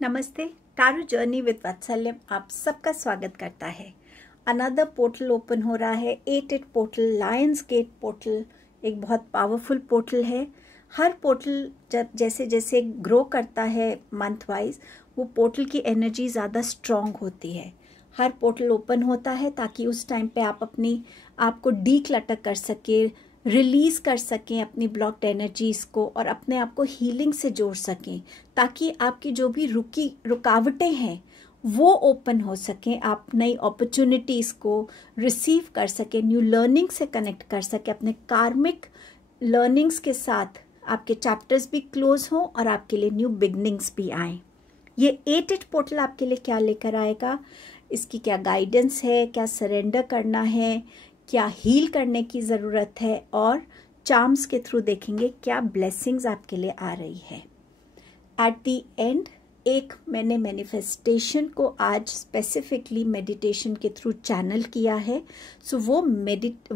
नमस्ते। Tarot journey with वात्सल्यम आप सबका स्वागत करता है। अनदर पोर्टल ओपन हो रहा है, 8 पोर्टल, लायंस गेट पोर्टल एक बहुत पावरफुल पोर्टल है। हर पोर्टल जब जैसे जैसे ग्रो करता है मंथ वाइज, वो पोर्टल की एनर्जी ज़्यादा स्ट्रॉन्ग होती है। हर पोर्टल ओपन होता है ताकि उस टाइम पे आप अपनी आपको डीक्लटर कर सके, रिलीज़ कर सकें अपनी ब्लॉक्ड एनर्जीज़ को और अपने आप को हीलिंग से जोड़ सकें, ताकि आपकी जो भी रुकावटें हैं वो ओपन हो सकें, आप नई अपॉर्चुनिटीज़ को रिसीव कर सकें, न्यू लर्निंग से कनेक्ट कर सकें, अपने कार्मिक लर्निंग्स के साथ आपके चैप्टर्स भी क्लोज हों और आपके लिए न्यू बिगनिंग्स भी आएँ। ये 8 पोर्टल आपके लिए क्या लेकर आएगा, इसकी क्या गाइडेंस है, क्या सरेंडर करना है, क्या हील करने की ज़रूरत है, और चार्म्स के थ्रू देखेंगे क्या ब्लेसिंग्स आपके लिए आ रही है। एट दी एंड एक मैंने मैनिफेस्टेशन को आज स्पेसिफिकली मेडिटेशन के थ्रू चैनल किया है, सो वो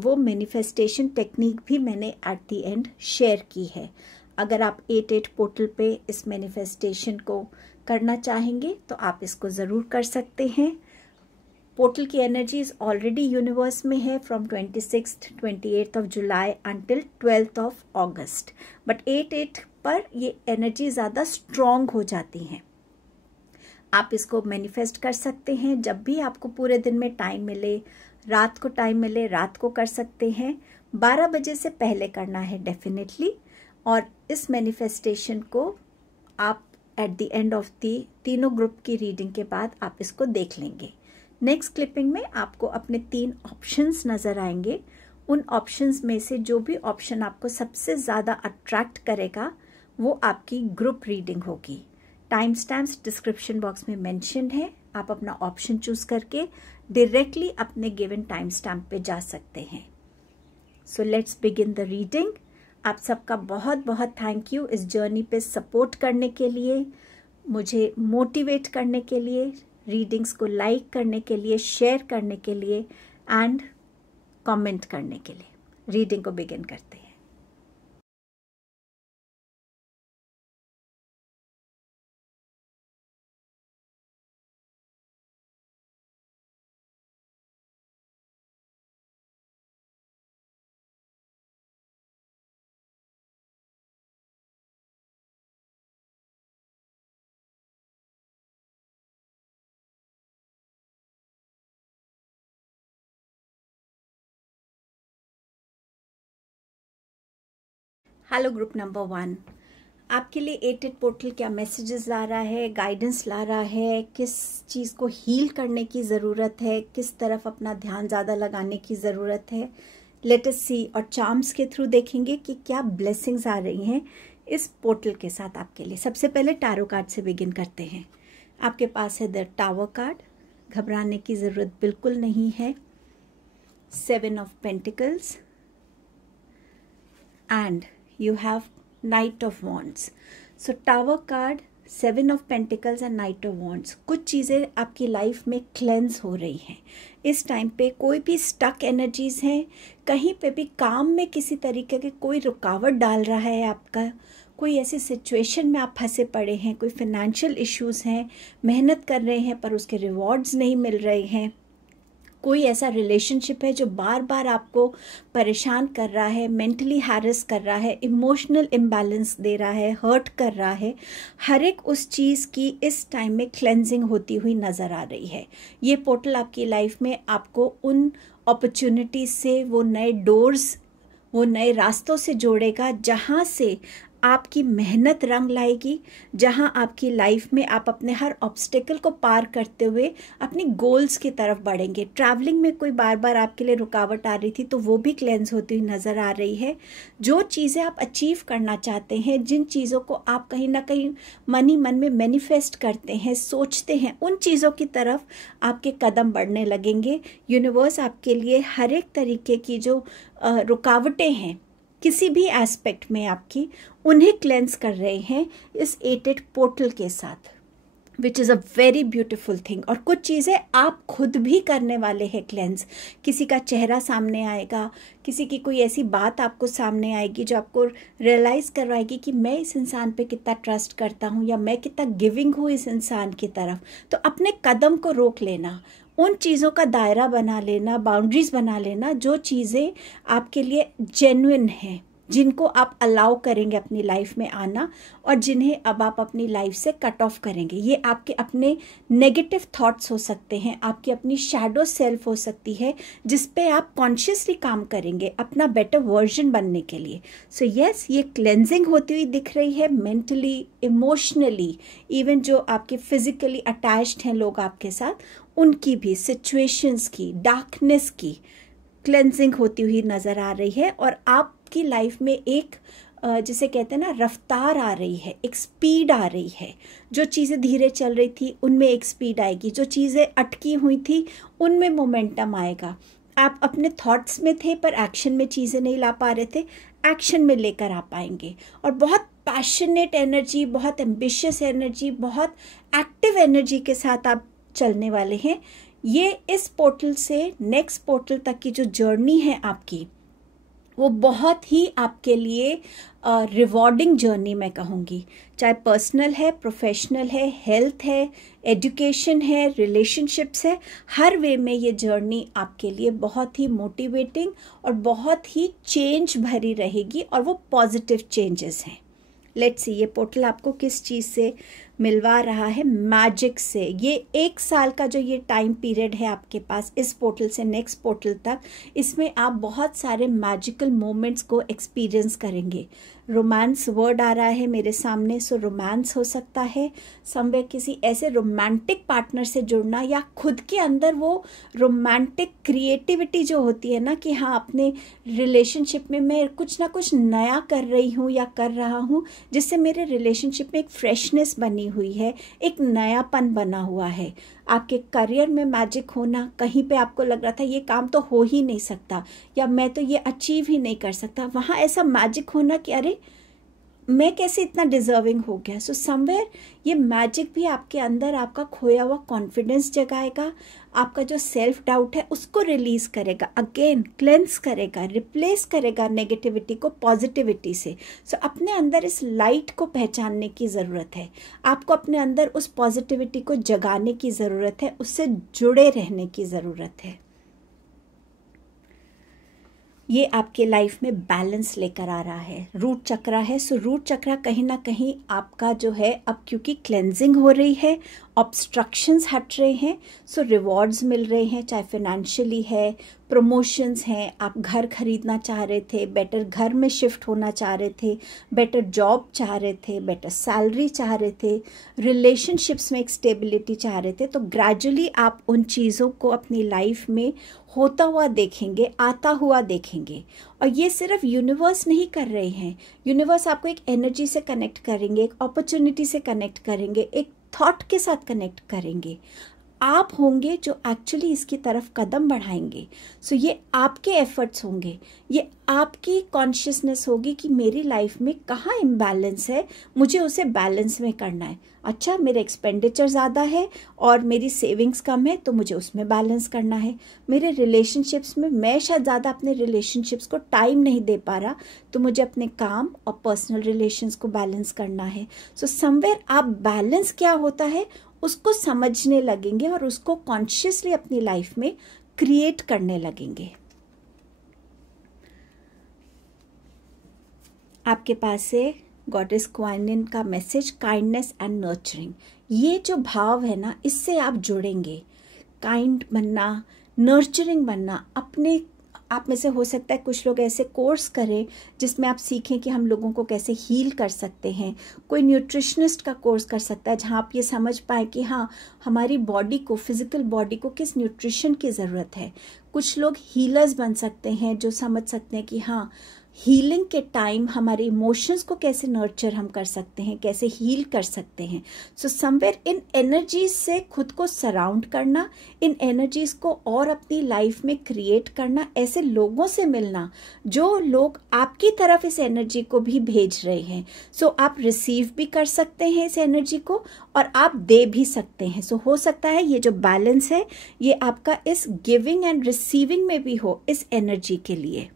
मैनिफेस्टेशन टेक्निक भी मैंने एट दी एंड शेयर की है। अगर आप 8 पोर्टल पे इस मैनिफेस्टेशन को करना चाहेंगे तो आप इसको ज़रूर कर सकते हैं। पोर्टल की एनर्जीज ऑलरेडी यूनिवर्स में है from 26th 28th of July until 12th of August, but 8 पर ये एनर्जी ज़्यादा स्ट्रॉन्ग हो जाती हैं। आप इसको मैनिफेस्ट कर सकते हैं जब भी आपको पूरे दिन में टाइम मिले, रात को टाइम मिले रात को कर सकते हैं। 12 बजे से पहले करना है डेफिनेटली, और इस मैनिफेस्टेशन को आप at the end of the तीनों ग्रुप की रीडिंग के बाद आप इसको देख लेंगे। नेक्स्ट क्लिपिंग में आपको अपने 3 ऑप्शंस नज़र आएंगे। उन ऑप्शंस में से जो भी ऑप्शन आपको सबसे ज़्यादा अट्रैक्ट करेगा वो आपकी ग्रुप रीडिंग होगी। टाइम स्टैम्प्स डिस्क्रिप्शन बॉक्स में मेंशन्ड है, आप अपना ऑप्शन चूज करके डायरेक्टली अपने गिवन टाइम स्टैम्प पे जा सकते हैं। So let's begin the reading. आप सबका बहुत बहुत थैंक यू इस जर्नी पे सपोर्ट करने के लिए, मुझे मोटिवेट करने के लिए, रीडिंग्स को लाइक करने के लिए, शेयर करने के लिए एंड कमेंट करने के लिए। रीडिंग को बिगिन करते हैं। हेलो ग्रुप नंबर 1, आपके लिए 8 पोर्टल क्या मैसेजेस ला रहा है, गाइडेंस ला रहा है, किस चीज़ को हील करने की ज़रूरत है, किस तरफ अपना ध्यान ज़्यादा लगाने की ज़रूरत है। लेट अस सी, और चार्म्स के थ्रू देखेंगे कि क्या ब्लेसिंग्स आ रही हैं इस पोर्टल के साथ आपके लिए। सबसे पहले टैरो कार्ड से बिगिन करते हैं। आपके पास है द टावर कार्ड, घबराने की ज़रूरत बिल्कुल नहीं है। 7 of pentacles and you have Knight of Wands. So Tower card, 7 of Pentacles and Knight of Wands. कुछ चीज़ें आपकी लाइफ में क्लेंस हो रही हैं इस टाइम पे। कोई भी स्टक एनर्जीज हैं, कहीं पे भी काम में किसी तरीके के कोई रुकावट डाल रहा है आपका, कोई ऐसी सिचुएशन में आप फंसे पड़े हैं, कोई फाइनेंशियल इश्यूज हैं, मेहनत कर रहे हैं पर उसके रिवॉर्ड्स नहीं मिल रहे हैं, कोई ऐसा रिलेशनशिप है जो बार बार आपको परेशान कर रहा है, मेंटली हैरेस कर रहा है, इमोशनल इम्बैलेंस दे रहा है, हर्ट कर रहा है, हर एक उस चीज़ की इस टाइम में क्लेंजिंग होती हुई नज़र आ रही है। ये पोर्टल आपकी लाइफ में आपको उन अपॉर्चुनिटीज से, वो नए डोर्स, वो नए रास्तों से जोड़ेगा जहाँ से आपकी मेहनत रंग लाएगी, जहां आपकी लाइफ में आप अपने हर ऑब्स्टेकल को पार करते हुए अपनी गोल्स की तरफ बढ़ेंगे। ट्रैवलिंग में कोई बार बार आपके लिए रुकावट आ रही थी तो वो भी क्लेंस होती हुई नज़र आ रही है। जो चीज़ें आप अचीव करना चाहते हैं, जिन चीज़ों को आप कहीं ना कहीं मन ही मन में मैनिफेस्ट करते हैं, सोचते हैं, उन चीज़ों की तरफ आपके कदम बढ़ने लगेंगे। यूनिवर्स आपके लिए हर एक तरीके की जो रुकावटें हैं किसी भी एस्पेक्ट में आपकी, उन्हें क्लेंस कर रहे हैं इस 8 पोर्टल के साथ। विच is a very beautiful thing. और कुछ चीज़ें आप खुद भी करने वाले हैं क्लेंस। किसी का चेहरा सामने आएगा, किसी की कोई ऐसी बात आपको सामने आएगी जो आपको रियलाइज़ करवाएगी कि मैं इस इंसान पे कितना ट्रस्ट करता हूँ या मैं कितना गिविंग हूँ इस इंसान की तरफ। तो अपने कदम को रोक लेना, उन चीज़ों का दायरा बना लेना, बाउंड्रीज बना लेना जो चीज़ें आपके लिए जेन्युइन हैं, जिनको आप अलाउ करेंगे अपनी लाइफ में आना और जिन्हें अब आप अपनी लाइफ से कट ऑफ करेंगे। ये आपके अपने नेगेटिव थॉट्स हो सकते हैं, आपकी अपनी शैडो सेल्फ हो सकती है, जिस पे आप कॉन्शियसली काम करेंगे अपना बेटर वर्जन बनने के लिए। सो यस, ये क्लेंजिंग होती हुई दिख रही है मेंटली, इमोशनली, इवन जो आपके फिजिकली अटैच्ड हैं लोग आपके साथ, उनकी भी, सिचुएशंस की, डार्कनेस की क्लेंजिंग होती हुई नज़र आ रही है। और आपकी लाइफ में एक जिसे कहते हैं ना रफ्तार आ रही है, एक स्पीड आ रही है। जो चीज़ें धीरे चल रही थी उनमें एक स्पीड आएगी, जो चीज़ें अटकी हुई थी उनमें मोमेंटम आएगा। आप अपने थॉट्स में थे पर एक्शन में चीज़ें नहीं ला पा रहे थे, एक्शन में लेकर आ पाएंगे। और बहुत पैशनेट एनर्जी, बहुत एम्बिशियस एनर्जी, बहुत एक्टिव एनर्जी के साथ आप चलने वाले हैं। ये इस पोर्टल से नेक्स्ट पोर्टल तक की जो जर्नी है आपकी, वो बहुत ही आपके लिए रिवॉर्डिंग जर्नी मैं कहूँगी। चाहे पर्सनल है, प्रोफेशनल है, हेल्थ है, एजुकेशन है, रिलेशनशिप्स है, हर वे में ये जर्नी आपके लिए बहुत ही मोटिवेटिंग और बहुत ही चेंज भरी रहेगी और वो पॉजिटिव चेंजेस हैं। लेट्स सी ये पोर्टल आपको किस चीज़ से मिलवा रहा है, मैजिक से। ये 1 साल का जो ये टाइम पीरियड है आपके पास इस पोर्टल से नेक्स्ट पोर्टल तक, इसमें आप बहुत सारे मैजिकल मोमेंट्स को एक्सपीरियंस करेंगे। रोमांस वर्ड आ रहा है मेरे सामने, सो रोमांस हो सकता है, समवेयर किसी ऐसे रोमांटिक पार्टनर से जुड़ना, या खुद के अंदर वो रोमांटिक क्रिएटिविटी जो होती है ना कि हाँ अपने रिलेशनशिप में मैं कुछ ना कुछ नया कर रही हूँ या कर रहा हूँ, जिससे मेरे रिलेशनशिप में एक फ्रेशनेस बनी हुई है, एक नयापन बना हुआ है। आपके करियर में मैजिक होना, कहीं पे आपको लग रहा था ये काम तो हो ही नहीं सकता या मैं तो ये अचीव ही नहीं कर सकता, वहाँ ऐसा मैजिक होना कि अरे मैं कैसे इतना डिजर्विंग हो गया। सो समवेयर ये मैजिक भी आपके अंदर आपका खोया हुआ कॉन्फिडेंस जगाएगा, आपका जो सेल्फ डाउट है उसको रिलीज करेगा, अगेन क्लेंस करेगा, रिप्लेस करेगा नेगेटिविटी को पॉजिटिविटी से। सो अपने अंदर इस लाइट को पहचानने की ज़रूरत है, आपको अपने अंदर उस पॉजिटिविटी को जगाने की ज़रूरत है, उससे जुड़े रहने की ज़रूरत है। ये आपके लाइफ में बैलेंस लेकर आ रहा है। रूट चक्रा है, सो रूट चक्रा कहीं ना कहीं आपका जो है अब क्योंकि क्लेंजिंग हो रही है, ऑब्स्ट्रक्शंस हट रहे हैं, सो रिवॉर्ड्स मिल रहे हैं, चाहे फाइनेंशियली है, प्रमोशंस हैं, आप घर खरीदना चाह रहे थे, बेटर घर में शिफ्ट होना चाह रहे थे, बेटर जॉब चाह रहे थे, बेटर सैलरी चाह रहे थे, रिलेशनशिप्स में एक स्टेबिलिटी चाह रहे थे, तो ग्रेजुअली आप उन चीज़ों को अपनी लाइफ में होता हुआ देखेंगे, आता हुआ देखेंगे। और ये सिर्फ यूनिवर्स नहीं कर रहे हैं, यूनिवर्स आपको एक एनर्जी से कनेक्ट करेंगे, एक अपॉर्चुनिटी से कनेक्ट करेंगे, एक थॉट के साथ कनेक्ट करेंगे। आप होंगे जो एक्चुअली इसकी तरफ कदम बढ़ाएंगे। सो ये आपके एफर्ट्स होंगे, ये आपकी कॉन्शियसनेस होगी कि मेरी लाइफ में कहाँ इम्बैलेंस है, मुझे उसे बैलेंस में करना है। अच्छा, मेरे एक्सपेंडिचर ज़्यादा है और मेरी सेविंग्स कम है, तो मुझे उसमें बैलेंस करना है। मेरे रिलेशनशिप्स में मैं शायद ज़्यादा अपने रिलेशनशिप्स को टाइम नहीं दे पा रहा, तो मुझे अपने काम और पर्सनल रिलेशंस को बैलेंस करना है। सो समवेयर आप बैलेंस क्या होता है उसको समझने लगेंगे और उसको कॉन्शियसली अपनी लाइफ में क्रिएट करने लगेंगे। आपके पास से गॉडेस क्वाइन इन का मैसेज, काइंडनेस एंड नर्चरिंग, ये जो भाव है ना, इससे आप जुड़ेंगे। काइंड बनना, नर्चरिंग बनना। अपने आप में से हो सकता है कुछ लोग ऐसे कोर्स करें जिसमें आप सीखें कि हम लोगों को कैसे हील कर सकते हैं। कोई न्यूट्रिशनिस्ट का कोर्स कर सकता है जहाँ आप ये समझ पाए कि हाँ हमारी बॉडी को, फिजिकल बॉडी को किस न्यूट्रिशन की ज़रूरत है। कुछ लोग हीलर्स बन सकते हैं जो समझ सकते हैं कि हाँ हीलिंग के टाइम हमारे इमोशंस को कैसे नर्चर हम कर सकते हैं, कैसे हील कर सकते हैं। सो समवेयर इन एनर्जीज से खुद को सराउंड करना, इन एनर्जीज को और अपनी लाइफ में क्रिएट करना, ऐसे लोगों से मिलना जो लोग आपकी तरफ इस एनर्जी को भी भेज रहे हैं। सो आप रिसीव भी कर सकते हैं इस एनर्जी को और आप दे भी सकते हैं। सो हो सकता है ये जो बैलेंस है ये आपका इस गिविंग एंड रिसीविंग में भी हो इस एनर्जी के लिए।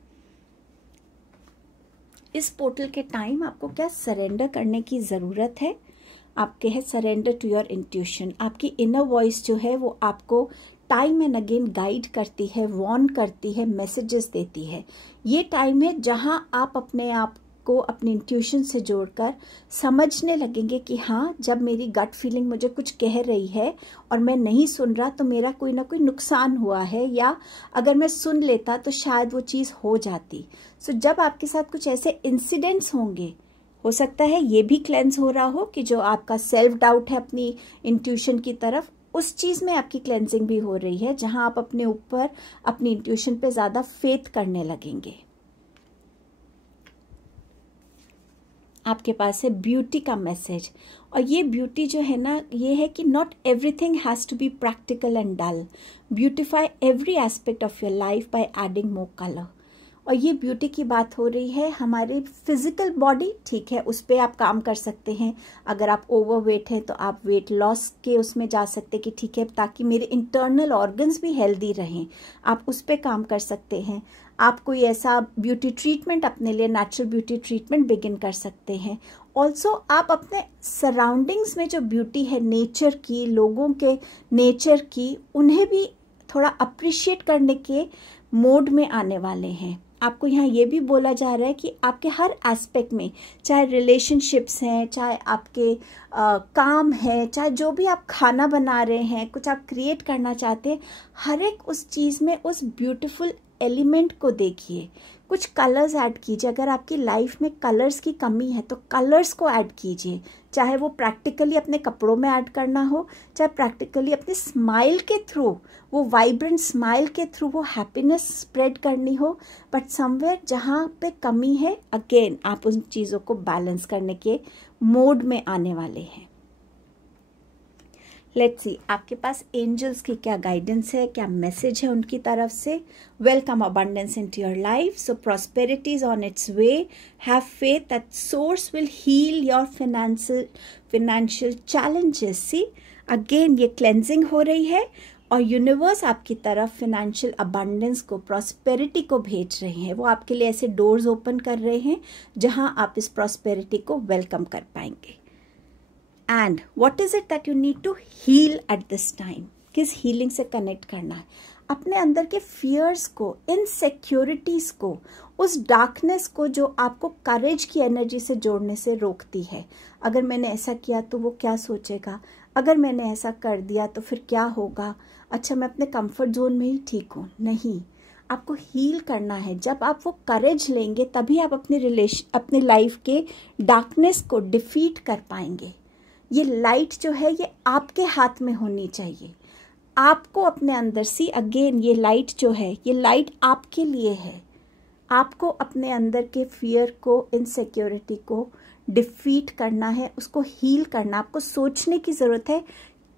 इस पोर्टल के टाइम आपको क्या सरेंडर करने की ज़रूरत है? आपके है सरेंडर टू योर इंट्यूशन। आपकी इनर वॉइस जो है वो आपको टाइम एंड अगेन गाइड करती है, वॉर्न करती है, मैसेजेस देती है। ये टाइम है जहां आप अपने आप को अपनी इंट्यूशन से जोड़कर समझने लगेंगे कि हाँ, जब मेरी गट फीलिंग मुझे कुछ कह रही है और मैं नहीं सुन रहा तो मेरा कोई ना कोई नुकसान हुआ है, या अगर मैं सुन लेता तो शायद वो चीज़ हो जाती। सो जब आपके साथ कुछ ऐसे इंसिडेंट्स होंगे, हो सकता है ये भी क्लेंस हो रहा हो कि जो आपका सेल्फ डाउट है अपनी इंट्यूशन की तरफ, उस चीज़ में आपकी क्लेंजिंग भी हो रही है, जहां आप अपने ऊपर अपनी इंट्यूशन पे ज़्यादा फेथ करने लगेंगे। आपके पास है ब्यूटी का मैसेज, और ये ब्यूटी जो है ना, ये है कि not everything has to be practical and dull. Beautify every aspect of your life by adding more colour. और ये ब्यूटी की बात हो रही है हमारी फिजिकल बॉडी, ठीक है, उस पर आप काम कर सकते हैं। अगर आप ओवरवेट हैं तो आप वेट लॉस के उसमें जा सकते हैं कि ठीक है, ताकि मेरे इंटरनल ऑर्गन्स भी हेल्दी रहें, आप उस पर काम कर सकते हैं। आप कोई ऐसा ब्यूटी ट्रीटमेंट अपने लिए, नेचुरल ब्यूटी ट्रीटमेंट बिगिन कर सकते हैं। ऑल्सो आप अपने सराउंडिंग्स में जो ब्यूटी है नेचर की, लोगों के नेचर की, उन्हें भी थोड़ा अप्रिशिएट करने के मोड में आने वाले हैं। आपको यहाँ ये भी बोला जा रहा है कि आपके हर एस्पेक्ट में, चाहे रिलेशनशिप्स हैं, चाहे आपके काम है, चाहे जो भी आप खाना बना रहे हैं, कुछ आप क्रिएट करना चाहते हैं, हर एक उस चीज़ में उस ब्यूटीफुल एलिमेंट को देखिए। कुछ कलर्स ऐड कीजिए। अगर आपकी लाइफ में कलर्स की कमी है तो कलर्स को ऐड कीजिए, चाहे वो प्रैक्टिकली अपने कपड़ों में ऐड करना हो, चाहे प्रैक्टिकली अपने स्माइल के थ्रू, वो वाइब्रेंट स्माइल के थ्रू वो हैप्पीनेस स्प्रेड करनी हो। बट समवेयर जहाँ पे कमी है, अगेन आप उन चीज़ों को बैलेंस करने के मोड में आने वाले हैं। लेट्स सी आपके पास एंजल्स की क्या गाइडेंस है, क्या मैसेज है उनकी तरफ से। Welcome abundance into your life, so prosperity is on its way. Have faith that source will heal your financial challenges. See again ये क्लेंजिंग हो रही है और यूनिवर्स आपकी तरफ फाइनेंशियल अबंडेंस को, प्रॉस्पेरिटी को भेज रहे हैं। वो आपके लिए ऐसे डोर्स ओपन कर रहे हैं जहां आप इस प्रॉस्पेरिटी को वेलकम कर पाएंगे। And what is it that you need to heal at this time? किस हीलिंग से कनेक्ट करना है? अपने अंदर के फियर्स को, इनसिक्योरिटीज को, उस डार्कनेस को जो आपको करेज की एनर्जी से जोड़ने से रोकती है। अगर मैंने ऐसा किया तो वो क्या सोचेगा, अगर मैंने ऐसा कर दिया तो फिर क्या होगा, अच्छा मैं अपने कंफर्ट जोन में ही ठीक हूँ। नहीं, आपको हील करना है। जब आप वो करेज लेंगे तभी आप अपने लाइफ के डार्कनेस को डिफीट कर पाएंगे। ये लाइट जो है ये आपके हाथ में होनी चाहिए। आपको अपने अंदर सी अगेन, ये लाइट जो है ये लाइट आपके लिए है। आपको अपने अंदर के फियर को, इनसिक्योरिटी को डिफीट करना है, उसको हील करना। आपको सोचने की ज़रूरत है,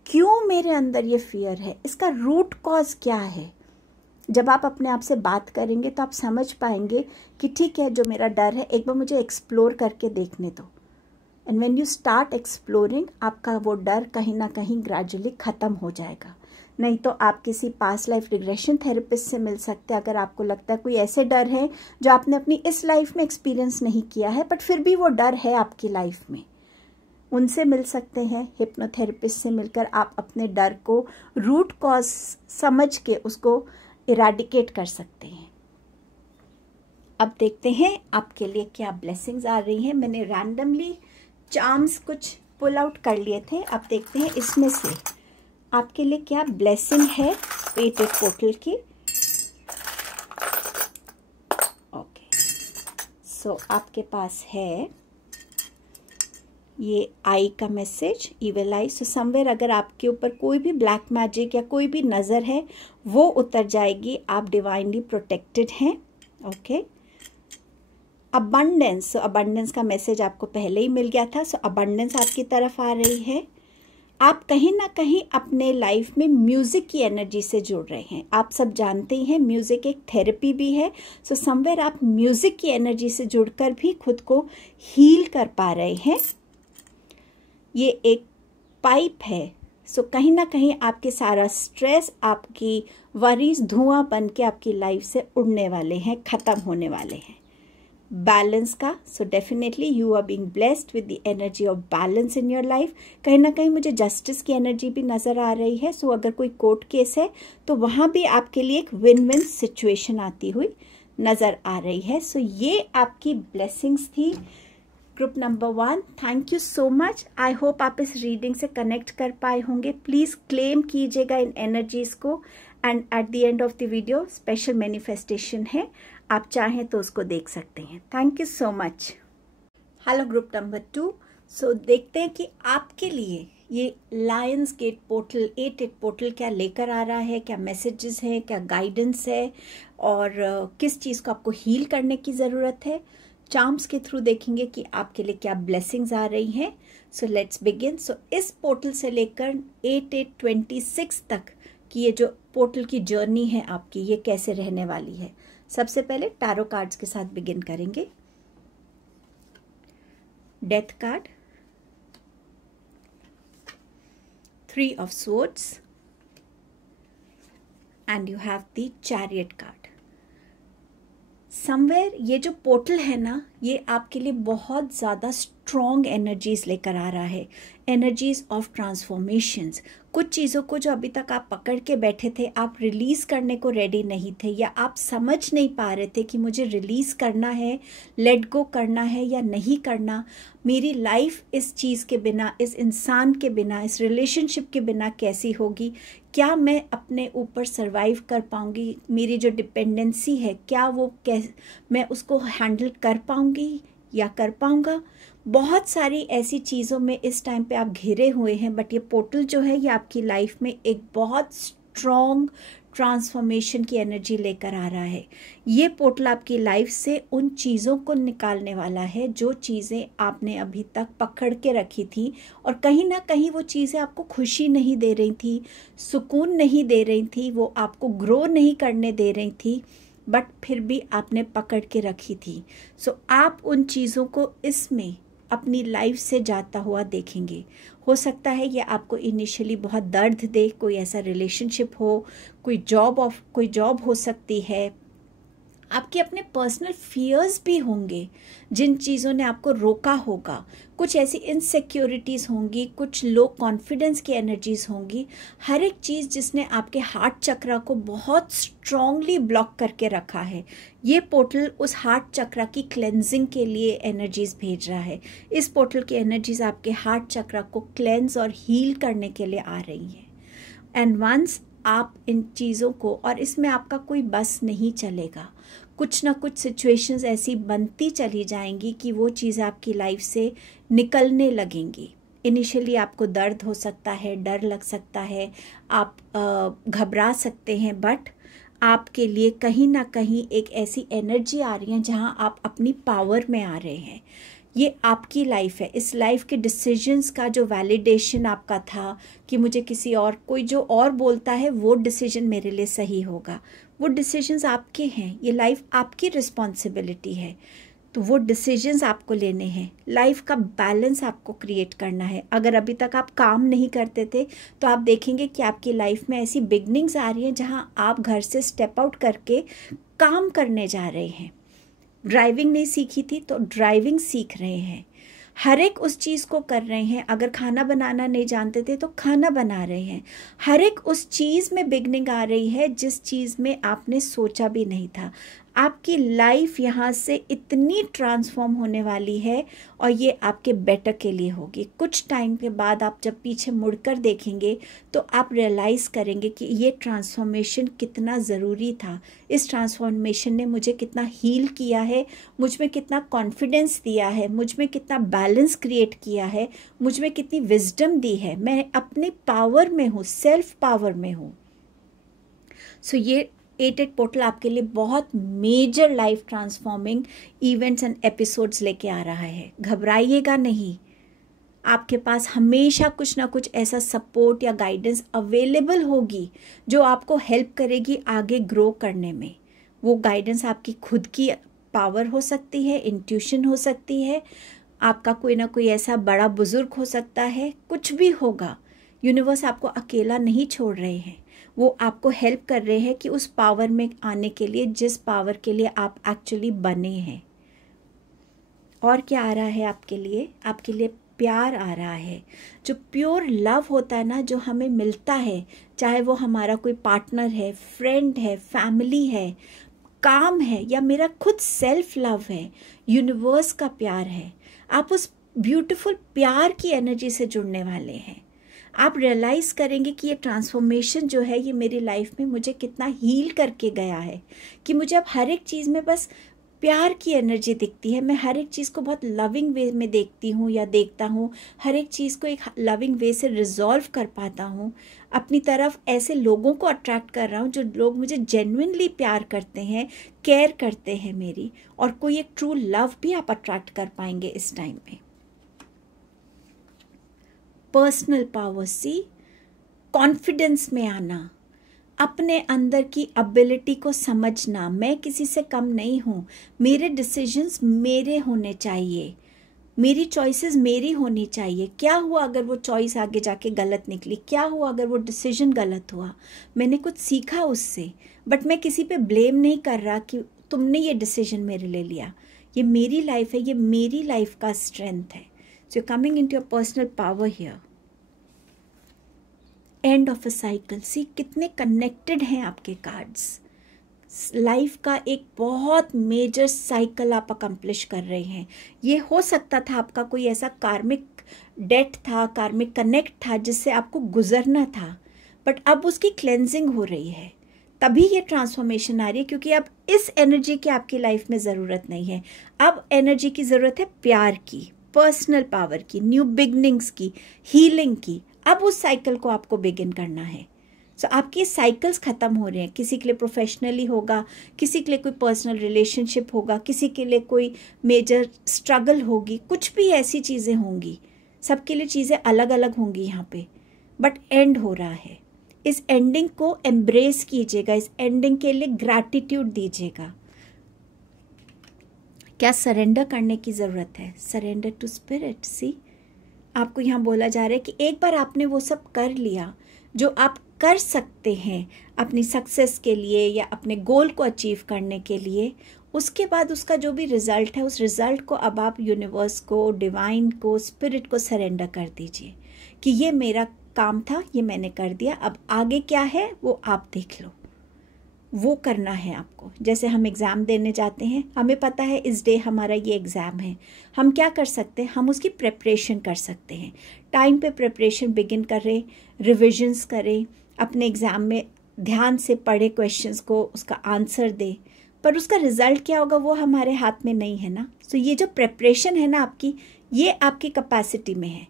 क्यों मेरे अंदर ये फियर है, इसका रूट कॉज क्या है। जब आप अपने आप से बात करेंगे तो आप समझ पाएंगे कि ठीक है, जो मेरा डर है एक बार मुझे एक्सप्लोर करके देखने दो। And when you start exploring, आपका वो डर कहीं ना कहीं ग्रेजुअली ख़त्म हो जाएगा। नहीं तो आप किसी पास्ट लाइफ रिग्रेशन थेरेपिस्ट से मिल सकते हैं। अगर आपको लगता है कोई ऐसे डर है जो आपने अपनी इस लाइफ में एक्सपीरियंस नहीं किया है बट फिर भी वो डर है आपकी लाइफ में, उनसे मिल सकते हैं। हिप्नोथेरेपिस्ट से मिलकर आप अपने डर को रूट कॉज समझ के उसको इरेडिकेट कर सकते हैं। अब देखते हैं आपके लिए क्या ब्लेसिंग्स आ रही हैं। मैंने रैंडमली चार्म्स कुछ पुल आउट कर लिए थे। अब देखते हैं इसमें से आपके लिए क्या ब्लेसिंग है 8 पोर्टल की। ओके, सो आपके पास है ये आई का मैसेज, इविल आई। सो समवेयर अगर आपके ऊपर कोई भी ब्लैक मैजिक या कोई भी नज़र है वो उतर जाएगी। आप डिवाइनली प्रोटेक्टेड हैं। ओके, अबंडेंस, अबंडेंस का मैसेज आपको पहले ही मिल गया था। सो अबंडेंस आपकी तरफ आ रही है। आप कहीं ना कहीं अपने लाइफ में म्यूजिक की एनर्जी से जुड़ रहे हैं। आप सब जानते ही हैं म्यूजिक एक थेरेपी भी है। सो समवेयर आप म्यूजिक की एनर्जी से जुड़कर भी खुद को हील कर पा रहे हैं। ये एक पाइप है। सो कहीं ना कहीं आपके सारा स्ट्रेस, आपकी वरीज धुआं बन के आपकी लाइफ से उड़ने वाले हैं, खत्म होने वाले हैं। बैलेंस का, so definitely you are being blessed with the energy of balance in your life. कहीं ना कहीं मुझे जस्टिस की एनर्जी भी नजर आ रही है। सो अगर कोई कोर्ट केस है तो वहां भी आपके लिए एक विन विन सिचुएशन आती हुई नजर आ रही है। सो ये आपकी ब्लेसिंग्स थी group number 1। Thank you so much. I hope आप इस रीडिंग से कनेक्ट कर पाए होंगे। प्लीज क्लेम कीजिएगा इन एनर्जीज को। And at the end of the video special manifestation है, आप चाहें तो उसको देख सकते हैं। Thank you so much. Hello group number 2। सो देखते हैं कि आपके लिए ये लायंस गेट पोर्टल 8 पोर्टल क्या लेकर आ रहा है, क्या मैसेजेस हैं, क्या गाइडेंस है, और किस चीज़ को आपको हील करने की ज़रूरत है। चार्म्स के थ्रू देखेंगे कि आपके लिए क्या ब्लेसिंग्स आ रही हैं। So let's begin. सो इस पोर्टल से लेकर 8/8/26 तक की ये जो पोर्टल की जर्नी है आपकी, ये कैसे रहने वाली है। सबसे पहले टैरो कार्ड्स के साथ बिगिन करेंगे। Death card, 3 of swords, and you have the chariot card. Somewhere ये जो पोर्टल है ना, ये आपके लिए बहुत ज़्यादा स्ट्रॉन्ग एनर्जीज लेकर आ रहा है, एनर्जीज ऑफ ट्रांसफॉर्मेशंस। कुछ चीज़ों को जो अभी तक आप पकड़ के बैठे थे, आप रिलीज़ करने को रेडी नहीं थे, या आप समझ नहीं पा रहे थे कि मुझे रिलीज़ करना है, लेट गो करना है या नहीं करना। मेरी लाइफ इस चीज़ के बिना, इस इंसान के बिना, इस रिलेशनशिप के बिना कैसी होगी, क्या मैं अपने ऊपर सर्वाइव कर पाऊंगी, मेरी जो डिपेंडेंसी है क्या वो मैं उसको हैंडल कर पाऊंगी या कर पाऊंगा। बहुत सारी ऐसी चीज़ों में इस टाइम पे आप घिरे हुए हैं। बट ये पोर्टल जो है ये आपकी लाइफ में एक बहुत स्ट्रॉन्ग ट्रांसफॉर्मेशन की एनर्जी लेकर आ रहा है। ये पोर्टल आपकी लाइफ से उन चीज़ों को निकालने वाला है जो चीज़ें आपने अभी तक पकड़ के रखी थी, और कहीं ना कहीं वो चीज़ें आपको खुशी नहीं दे रही थी, सुकून नहीं दे रही थी, वो आपको ग्रो नहीं करने दे रही थी, बट फिर भी आपने पकड़ के रखी थी। सो आप उन चीज़ों को इसमें अपनी लाइफ से जाता हुआ देखेंगे। हो सकता है ये आपको इनिशियली बहुत दर्द दे, कोई ऐसा रिलेशनशिप हो, कोई जॉब हो सकती है, आपके अपने पर्सनल फियर्स भी होंगे जिन चीज़ों ने आपको रोका होगा, कुछ ऐसी इनसिक्योरिटीज़ होंगी, कुछ लो कॉन्फिडेंस की एनर्जीज होंगी। हर एक चीज़ जिसने आपके हार्ट चक्रा को बहुत स्ट्रांगली ब्लॉक करके रखा है, ये पोर्टल उस हार्ट चक्रा की क्लेंजिंग के लिए एनर्जीज भेज रहा है। इस पोर्टल की एनर्जीज आपके हार्ट चक्रा को क्लेंज और हील करने के लिए आ रही हैं। एंड वंस आप इन चीज़ों को, और इसमें आपका कोई बस नहीं चलेगा, कुछ ना कुछ सिचुएशंस ऐसी बनती चली जाएंगी कि वो चीज़ आपकी लाइफ से निकलने लगेंगी। इनिशियली आपको दर्द हो सकता है, डर लग सकता है, आप घबरा सकते हैं, बट आपके लिए कहीं ना कहीं एक ऐसी एनर्जी आ रही है जहां आप अपनी पावर में आ रहे हैं। ये आपकी लाइफ है। इस लाइफ के डिसीजंस का जो वैलिडेशन आपका था कि मुझे किसी और, कोई जो और बोलता है वो डिसीजन मेरे लिए सही होगा, वो डिसीजंस आपके हैं। ये लाइफ आपकी रिस्पॉन्सिबिलिटी है, तो वो डिसीजंस आपको लेने हैं। लाइफ का बैलेंस आपको क्रिएट करना है। अगर अभी तक आप काम नहीं करते थे तो आप देखेंगे कि आपकी लाइफ में ऐसी बिगनिंग्स आ रही हैं जहां आप घर से स्टेप आउट करके काम करने जा रहे हैं। ड्राइविंग नहीं सीखी थी तो ड्राइविंग सीख रहे हैं। हर एक उस चीज़ को कर रहे हैं। अगर खाना बनाना नहीं जानते थे तो खाना बना रहे हैं। हर एक उस चीज़ में बिगनिंग आ रही है जिस चीज़ में आपने सोचा भी नहीं था। आपकी लाइफ यहाँ से इतनी ट्रांसफॉर्म होने वाली है और ये आपके बेटर के लिए होगी। कुछ टाइम के बाद आप जब पीछे मुड़कर देखेंगे तो आप रियलाइज़ करेंगे कि ये ट्रांसफॉर्मेशन कितना ज़रूरी था। इस ट्रांसफॉर्मेशन ने मुझे कितना हील किया है, मुझ में कितना कॉन्फिडेंस दिया है, मुझ में कितना बैलेंस क्रिएट किया है, मुझ में कितनी विजडम दी है। मैं अपनी पावर में हूँ, सेल्फ पावर में हूँ। सो ये 8-8 पोर्टल आपके लिए बहुत major life transforming events and episodes लेके आ रहा है। घबराइएगा नहीं, आपके पास हमेशा कुछ ना कुछ ऐसा सपोर्ट या गाइडेंस अवेलेबल होगी जो आपको हेल्प करेगी आगे ग्रो करने में। वो गाइडेंस आपकी खुद की पावर हो सकती है, इंट्यूशन हो सकती है, आपका कोई ना कोई ऐसा बड़ा बुजुर्ग हो सकता है, कुछ भी होगा। यूनिवर्स आपको अकेला नहीं छोड़ रहे हैं, वो आपको हेल्प कर रहे हैं कि उस पावर में आने के लिए जिस पावर के लिए आप एक्चुअली बने हैं। और क्या आ रहा है आपके लिए? आपके लिए प्यार आ रहा है, जो प्योर लव होता है ना, जो हमें मिलता है, चाहे वो हमारा कोई पार्टनर है, फ्रेंड है, फैमिली है, काम है, या मेरा खुद सेल्फ लव है, यूनिवर्स का प्यार है। आप उस ब्यूटीफुल प्यार की एनर्जी से जुड़ने वाले हैं। आप रियलाइज़ करेंगे कि ये ट्रांसफॉर्मेशन जो है ये मेरी लाइफ में मुझे कितना हील करके गया है, कि मुझे अब हर एक चीज़ में बस प्यार की एनर्जी दिखती है। मैं हर एक चीज़ को बहुत लविंग वे में देखती हूँ या देखता हूँ, हर एक चीज़ को एक लविंग वे से रिजॉल्व कर पाता हूँ। अपनी तरफ ऐसे लोगों को अट्रैक्ट कर रहा हूँ जो लोग मुझे जेन्युइनली प्यार करते हैं, केयर करते हैं मेरी, और कोई एक ट्रू लव भी आप अट्रैक्ट कर पाएंगे इस टाइम में। पर्सनल पावर, सी कॉन्फिडेंस में आना, अपने अंदर की एबिलिटी को समझना, मैं किसी से कम नहीं हूँ, मेरे डिसीजंस मेरे होने चाहिए, मेरी चॉइसेस मेरी होनी चाहिए। क्या हुआ अगर वो चॉइस आगे जाके गलत निकली, क्या हुआ अगर वो डिसीजन गलत हुआ, मैंने कुछ सीखा उससे, बट मैं किसी पे ब्लेम नहीं कर रहा कि तुमने ये डिसीजन मेरे लिए लिया। ये मेरी लाइफ है, ये मेरी लाइफ का स्ट्रेंथ है। So coming into your personal power here. End of a cycle, see कितने कनेक्टेड हैं आपके कार्ड्स। लाइफ का एक बहुत मेजर साइकिल आप अकम्प्लिश कर रहे हैं। ये हो सकता था आपका कोई ऐसा कार्मिक डेट था, कार्मिक कनेक्ट था जिससे आपको गुजरना था, बट अब उसकी क्लेंजिंग हो रही है, तभी ये ट्रांसफॉर्मेशन आ रही है, क्योंकि अब इस एनर्जी की आपकी लाइफ में ज़रूरत नहीं है। अब एनर्जी की ज़रूरत है प्यार की, पर्सनल पावर की, न्यू बिगनिंग्स की, हीलिंग की। अब उस साइकिल को आपको बिगिन करना है। सो आपके साइकिल्स ख़त्म हो रहे हैं। किसी के लिए प्रोफेशनली होगा, किसी के लिए कोई पर्सनल रिलेशनशिप होगा, किसी के लिए कोई मेजर स्ट्रगल होगी, कुछ भी ऐसी चीज़ें होंगी, सबके लिए चीज़ें अलग अलग होंगी यहाँ पे, बट एंड हो रहा है। इस एंडिंग को एम्ब्रेस कीजिएगा, इस एंडिंग के लिए ग्रैटिट्यूड दीजिएगा। क्या सरेंडर करने की ज़रूरत है? Surrender to spirit. सी आपको यहाँ बोला जा रहा है कि एक बार आपने वो सब कर लिया जो आप कर सकते हैं अपनी सक्सेस के लिए या अपने गोल को अचीव करने के लिए, उसके बाद उसका जो भी रिजल्ट है, उस रिजल्ट को अब आप यूनिवर्स को, डिवाइन को, स्पिरिट को सरेंडर कर दीजिए कि ये मेरा काम था, ये मैंने कर दिया, अब आगे क्या है वो आप देख लो। वो करना है आपको। जैसे हम एग्ज़ाम देने जाते हैं, हमें पता है इस डे हमारा ये एग्ज़ाम है, हम क्या कर सकते हैं, हम उसकी प्रिपरेशन कर सकते हैं। टाइम पे प्रिपरेशन बिगिन करें, रिविजन्स करें, अपने एग्ज़ाम में ध्यान से पढ़े क्वेश्चंस को, उसका आंसर दे, पर उसका रिज़ल्ट क्या होगा वो हमारे हाथ में नहीं है ना। सो ये जो प्रिपरेशन है ना आपकी, ये आपकी कैपेसिटी में है।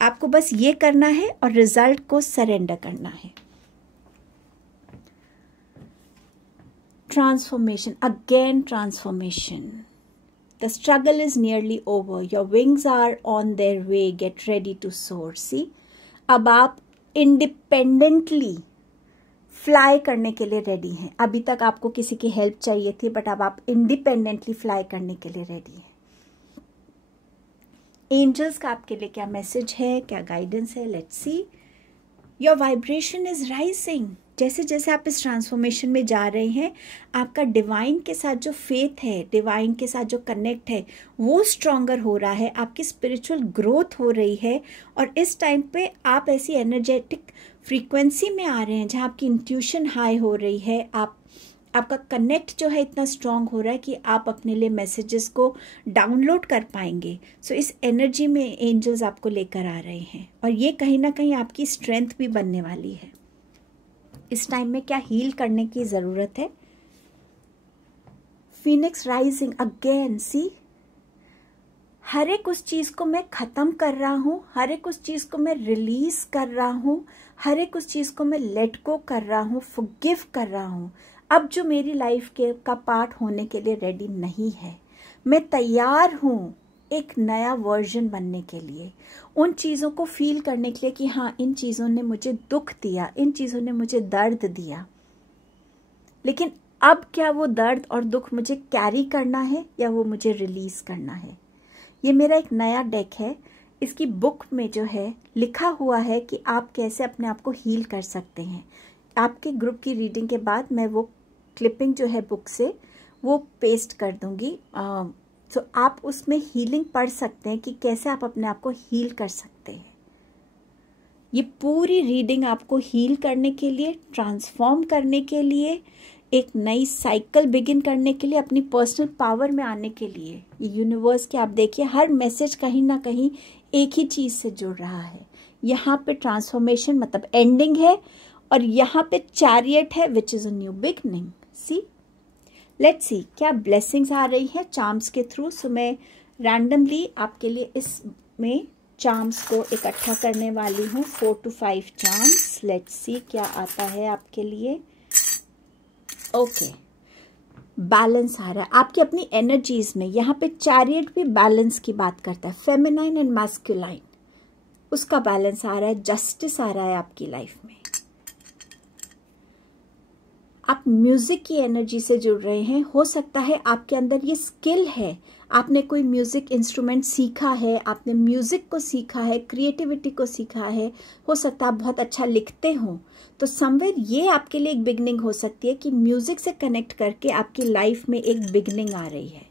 आपको बस ये करना है और रिज़ल्ट को सरेंडर करना है। Transformation, again transformation. The struggle is nearly over. Your wings are on their way. Get ready to soar. See, अब आप independently fly करने के लिए ready हैं। अभी तक आपको किसी की help चाहिए थी, but अब आप independently fly करने के लिए ready हैं। Angels का आपके लिए क्या message है, क्या guidance है? Let's see. Your vibration is rising. जैसे जैसे आप इस ट्रांसफॉर्मेशन में जा रहे हैं, आपका डिवाइन के साथ जो फेथ है, डिवाइन के साथ जो कनेक्ट है, वो स्ट्रॉन्गर हो रहा है, आपकी स्पिरिचुअल ग्रोथ हो रही है। और इस टाइम पे आप ऐसी एनर्जेटिक फ्रीक्वेंसी में आ रहे हैं जहाँ आपकी इंट्यूशन हाई हो रही है, आपका कनेक्ट जो है इतना स्ट्रॉन्ग हो रहा है कि आप अपने लिए मैसेजेस को डाउनलोड कर पाएंगे। सो इस एनर्जी में एंजल्स आपको लेकर आ रहे हैं, और ये कहीं ना कहीं आपकी स्ट्रेंथ भी बनने वाली है। इस टाइम में क्या हील करने की ज़रूरत है? Phoenix rising again. सी, हर एक उस चीज़ को मैं ख़त्म कर रहा हूँ, हर एक उस चीज़ को मैं रिलीज़ कर रहा हूँ, हर एक उस चीज़ को मैं लेट गो कर रहा हूँ, फॉरगिव कर रहा हूँ। अब जो मेरी लाइफ के का पार्ट होने के लिए रेडी नहीं है। मैं तैयार हूँ एक नया वर्जन बनने के लिए, उन चीज़ों को फील करने के लिए कि हाँ, इन चीज़ों ने मुझे दुख दिया, इन चीज़ों ने मुझे दर्द दिया, लेकिन अब क्या वो दर्द और दुख मुझे कैरी करना है या वो मुझे रिलीज करना है। ये मेरा एक नया डेक है। इसकी बुक में जो है लिखा हुआ है कि आप कैसे अपने आप को हील कर सकते हैं। आपके ग्रुप की रीडिंग के बाद मैं वो क्लिपिंग जो है बुक से वो पेस्ट कर दूंगी, तो आप उसमें हीलिंग पढ़ सकते हैं कि कैसे आप अपने आप को हील कर सकते हैं। ये पूरी रीडिंग आपको हील करने के लिए, ट्रांसफॉर्म करने के लिए, एक नई साइकिल बिगिन करने के लिए, अपनी पर्सनल पावर में आने के लिए। ये यूनिवर्स के आप देखिए हर मैसेज कहीं ना कहीं एक ही चीज़ से जुड़ रहा है। यहाँ पे ट्रांसफॉर्मेशन मतलब एंडिंग है, और यहाँ पे चैरियट है which is a new beginning. See, let's see क्या ब्लेसिंग्स आ रही है चार्म्स के थ्रू। सो मैं रैंडमली आपके लिए इसमें चार्म्स को इकट्ठा करने वाली हूँ, 4 to 5 चार्म्स। लेट्स सी क्या आता है आपके लिए। ओके, बैलेंस आ रहा है आपकी अपनी एनर्जीज में। यहाँ पे चैरियट भी बैलेंस की बात करता है, फेमिनाइन एंड मैस्कुलाइन, उसका बैलेंस आ रहा है। जस्टिस आ रहा है आपकी लाइफ में। आप म्यूजिक की एनर्जी से जुड़ रहे हैं। हो सकता है आपके अंदर ये स्किल है, आपने कोई म्यूजिक इंस्ट्रूमेंट सीखा है, आपने म्यूजिक को सीखा है, क्रिएटिविटी को सीखा है। हो सकता है आप बहुत अच्छा लिखते हो, तो समवेयर ये आपके लिए एक बिगनिंग हो सकती है कि म्यूजिक से कनेक्ट करके आपकी लाइफ में एक बिगनिंग आ रही है।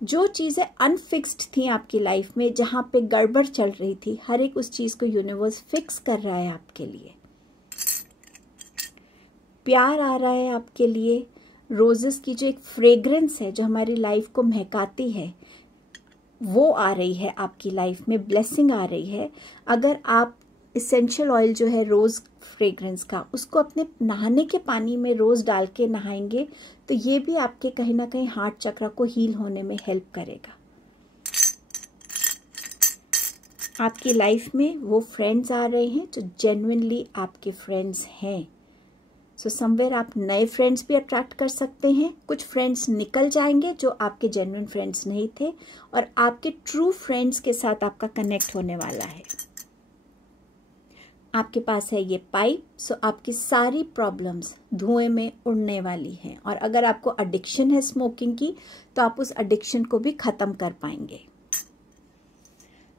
जो चीज़ें अनफिक्स्ड थी आपकी लाइफ में, जहाँ पे गड़बड़ चल रही थी, हर एक उस चीज़ को यूनिवर्स फिक्स कर रहा है आपके लिए। प्यार आ रहा है आपके लिए। रोजेस की जो एक फ्रेग्रेंस है जो हमारी लाइफ को महकाती है, वो आ रही है आपकी लाइफ में। ब्लेसिंग आ रही है। अगर आप इसेंशियल ऑयल जो है रोज़ फ्रेग्रेंस का, उसको अपने नहाने के पानी में रोज़ डाल के नहाएंगे तो ये भी आपके कहीं ना कहीं हार्ट चक्र को हील होने में हेल्प करेगा। आपकी लाइफ में वो फ्रेंड्स आ रहे हैं जो जेन्युइनली आपके फ्रेंड्स हैं। सो समवेयर आप नए फ्रेंड्स भी अट्रैक्ट कर सकते हैं। कुछ फ्रेंड्स निकल जाएंगे जो आपके जेन्युइन फ्रेंड्स नहीं थे, और आपके ट्रू फ्रेंड्स के साथ आपका कनेक्ट होने वाला है। आपके पास है ये पाइप, सो आपकी सारी प्रॉब्लम्स धुएं में उड़ने वाली हैं। और अगर आपको एडिक्शन है स्मोकिंग की, तो आप उस एडिक्शन को भी ख़त्म कर पाएंगे।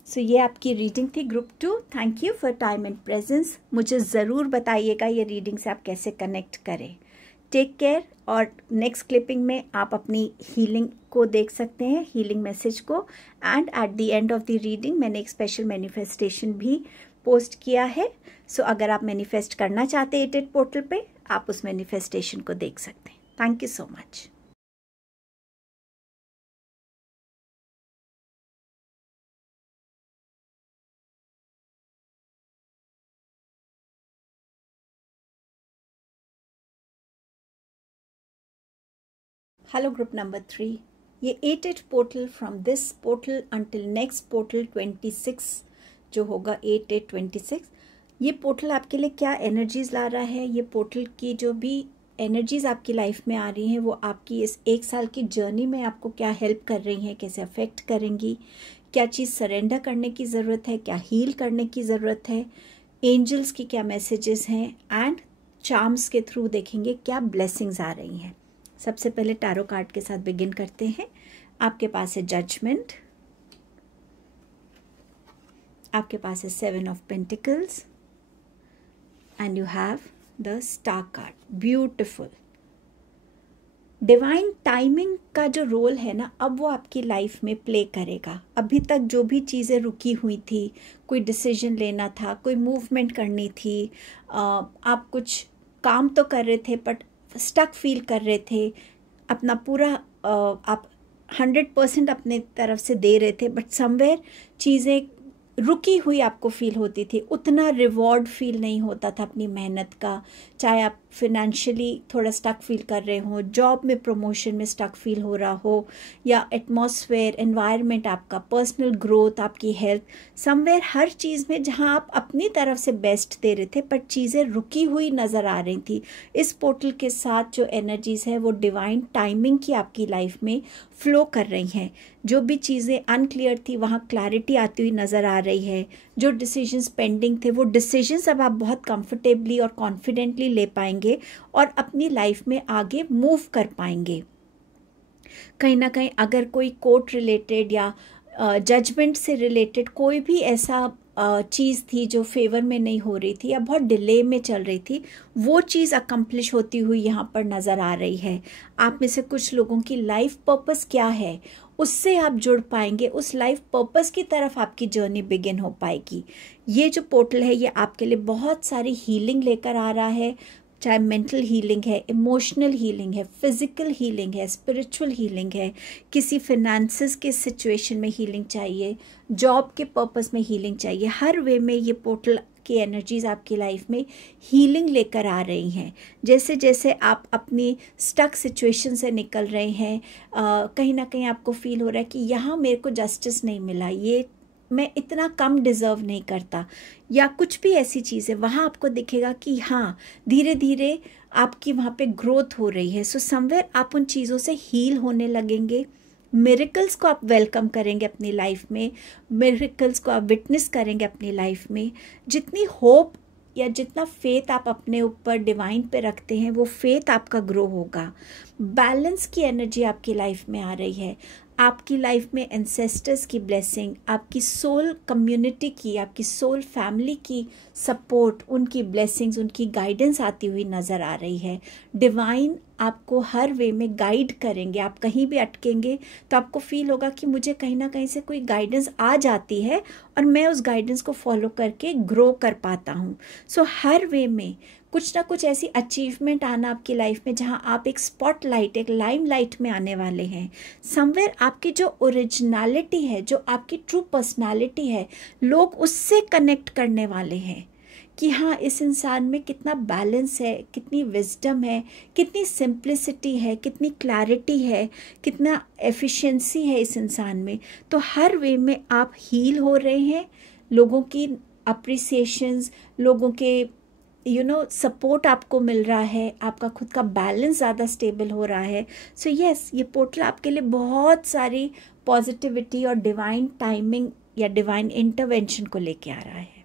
सो ये आपकी रीडिंग थी group 2। Thank you for time and presence. मुझे ज़रूर बताइएगा ये रीडिंग से आप कैसे कनेक्ट करें। टेक केयर, और नेक्स्ट क्लिपिंग में आप अपनी हीलिंग को देख सकते हैं, हीलिंग मैसेज को। And at the end of the reading मैंने एक स्पेशल मैनिफेस्टेशन भी पोस्ट किया है। सो अगर आप मैनिफेस्ट करना चाहते हैं 88 पोर्टल पे, आप उस मैनिफेस्टेशन को देख सकते हैं। Thank you so much. Hello group number 3। ये 88 portal from this portal until next portal 26 जो होगा 8826, ये पोर्टल आपके लिए क्या एनर्जीज ला रहा है। ये पोर्टल की जो भी एनर्जीज आपकी लाइफ में आ रही हैं, वो आपकी इस 1 साल की जर्नी में आपको क्या हेल्प कर रही हैं, कैसे अफेक्ट करेंगी, क्या चीज़ सरेंडर करने की ज़रूरत है, क्या हील करने की ज़रूरत है, एंजल्स की क्या मैसेजेस हैं, एंड चार्म्स के थ्रू देखेंगे क्या ब्लेसिंग्स आ रही हैं। सबसे पहले टैरो कार्ड के साथ बिगिन करते हैं। आपके पास है जजमेंट, आपके पास है 7 of pentacles, and you have the star card. Beautiful. Divine timing का जो रोल है ना, अब वो आपकी लाइफ में प्ले करेगा। अभी तक जो भी चीज़ें रुकी हुई थी, कोई डिसीजन लेना था, कोई मूवमेंट करनी थी, आप कुछ काम तो कर रहे थे बट स्टक फील कर रहे थे, अपना पूरा आप 100% अपने तरफ से दे रहे थे, बट समवेयर चीज़ें रुकी हुई आपको फील होती थी, उतना रिवॉर्ड फील नहीं होता था अपनी मेहनत का, चाहे आप फिनेंशियली थोड़ा स्टक फील कर रहे हो, जॉब में प्रमोशन में स्टक फील हो रहा हो, या एटमॉस्फेयर एनवायरनमेंट आपका, पर्सनल ग्रोथ, आपकी हेल्थ, समवेयर हर चीज़ में जहां आप अपनी तरफ से बेस्ट दे रहे थे पर चीज़ें रुकी हुई नज़र आ रही थी। इस पोर्टल के साथ जो एनर्जीज़ है वो डिवाइन टाइमिंग की आपकी लाइफ में फ्लो कर रही हैं। जो भी चीज़ें अनक्लियर थी वहाँ क्लैरिटी आती हुई नज़र आ रही है। जो डिसीजंस पेंडिंग थे वो डिसीजंस अब आप बहुत कंफर्टेबली और कॉन्फिडेंटली ले पाएंगे और अपनी लाइफ में आगे मूव कर पाएंगे। कहीं ना कहीं अगर कोई कोर्ट रिलेटेड या जजमेंट से रिलेटेड कोई भी ऐसा चीज़ थी जो फेवर में नहीं हो रही थी या बहुत डिले में चल रही थी, वो चीज़ अकम्प्लिश होती हुई यहाँ पर नज़र आ रही है। आप में से कुछ लोगों की लाइफ पर्पस क्या है उससे आप जुड़ पाएंगे, उस लाइफ पर्पस की तरफ आपकी जर्नी बिगिन हो पाएगी। ये जो पोर्टल है ये आपके लिए बहुत सारी हीलिंग लेकर आ रहा है, चाहे मेंटल हीलिंग है, इमोशनल हीलिंग है, फिजिकल हीलिंग है, स्पिरिचुअल हीलिंग है, किसी फिनेंसेस के सिचुएशन में हीलिंग चाहिए, जॉब के पर्पस में हीलिंग चाहिए, हर वे में ये पोर्टल की एनर्जीज आपकी लाइफ में हीलिंग लेकर आ रही हैं। जैसे जैसे आप अपनी स्टक सिचुएशन से निकल रहे हैं, कहीं ना कहीं आपको फील हो रहा है कि यहाँ मेरे को जस्टिस नहीं मिला, ये मैं इतना कम डिज़र्व नहीं करता, या कुछ भी ऐसी चीज़ है, वहाँ आपको दिखेगा कि हाँ धीरे धीरे आपकी वहाँ पे ग्रोथ हो रही है। सो समवेयर आप उन चीज़ों से हील होने लगेंगे। मिरेकल्स को आप वेलकम करेंगे अपनी लाइफ में, मिरेकल्स को आप विटनेस करेंगे अपनी लाइफ में। जितनी होप या जितना फेथ आप अपने ऊपर डिवाइन पे रखते हैं वो फेथ आपका ग्रो होगा। बैलेंस की एनर्जी आपकी लाइफ में आ रही है। आपकी लाइफ में एंसेस्टर्स की ब्लेसिंग, आपकी सोल कम्युनिटी की, आपकी सोल फैमिली की सपोर्ट, उनकी ब्लेसिंग्स, उनकी गाइडेंस आती हुई नज़र आ रही है। डिवाइन आपको हर वे में गाइड करेंगे। आप कहीं भी अटकेंगे तो आपको फील होगा कि मुझे कहीं ना कहीं से कोई गाइडेंस आ जाती है और मैं उस गाइडेंस को फॉलो करके ग्रो कर पाता हूँ। सो हर वे में कुछ ना कुछ ऐसी अचीवमेंट आना आपकी लाइफ में जहाँ आप एक स्पॉटलाइट, एक लाइमलाइट में आने वाले हैं। समवेयर आपकी जो ओरिजिनलिटी है, जो आपकी ट्रू पर्सनालिटी है, लोग उससे कनेक्ट करने वाले हैं कि हाँ इस इंसान में कितना बैलेंस है, कितनी विजडम है, कितनी सिंप्लिसिटी है, कितनी क्लैरिटी है, कितना एफिशिएंसी है इस इंसान में। तो हर वे में आप हील हो रहे हैं। लोगों की अप्रिसिएशंस, लोगों के सपोर्ट आपको मिल रहा है, आपका खुद का बैलेंस ज़्यादा स्टेबल हो रहा है। सो यस, ये पोर्टल आपके लिए बहुत सारी पॉजिटिविटी और डिवाइन टाइमिंग या डिवाइन इंटरवेंशन को लेके आ रहा है।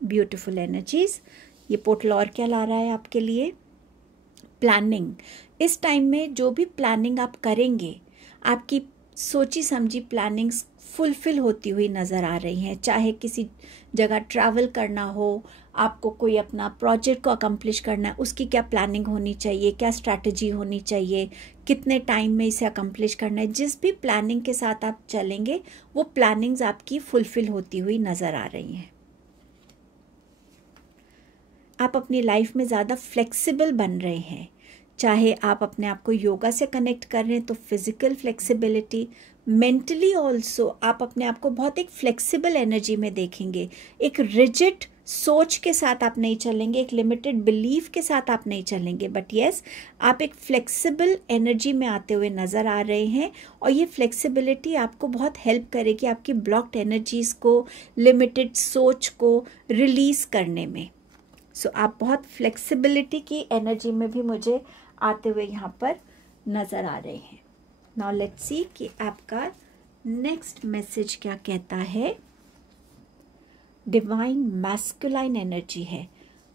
Beautiful energies. ये पोर्टल और क्या ला रहा है आपके लिए? प्लानिंग। इस टाइम में जो भी प्लानिंग आप करेंगे, आपकी सोची समझी प्लानिंग्स फुलफिल होती हुई नज़र आ रही हैं। चाहे किसी जगह ट्रैवल करना हो, आपको कोई अपना प्रोजेक्ट को अकम्प्लिश करना है, उसकी क्या प्लानिंग होनी चाहिए, क्या स्ट्रैटेजी होनी चाहिए, कितने टाइम में इसे अकम्प्लिश करना है, जिस भी प्लानिंग के साथ आप चलेंगे वो प्लानिंग्स आपकी फुलफिल होती हुई नज़र आ रही हैं। आप अपनी लाइफ में ज़्यादा फ्लेक्सिबल बन रहे हैं। चाहे आप अपने आप को योगा से कनेक्ट कर रहे हैं तो फिजिकल फ्लेक्सिबिलिटी, मेंटली ऑल्सो आप अपने आप को बहुत एक फ्लेक्सिबल एनर्जी में देखेंगे। एक रिजिड सोच के साथ आप नहीं चलेंगे, एक लिमिटेड बिलीफ के साथ आप नहीं चलेंगे, बट यस आप एक फ्लेक्सिबल एनर्जी में आते हुए नज़र आ रहे हैं। और ये फ्लेक्सिबिलिटी आपको बहुत हेल्प करेगी आपकी ब्लॉक्ड एनर्जीज़ को, लिमिटेड सोच को रिलीज़ करने में। सो आप बहुत फ्लेक्सिबिलिटी की एनर्जी में भी मुझे आते हुए यहाँ पर नज़र आ रहे हैं। नाउ लेट्स सी कि आपका नेक्स्ट मैसेज क्या कहता है। डिवाइन मैस्कुलाइन एनर्जी है।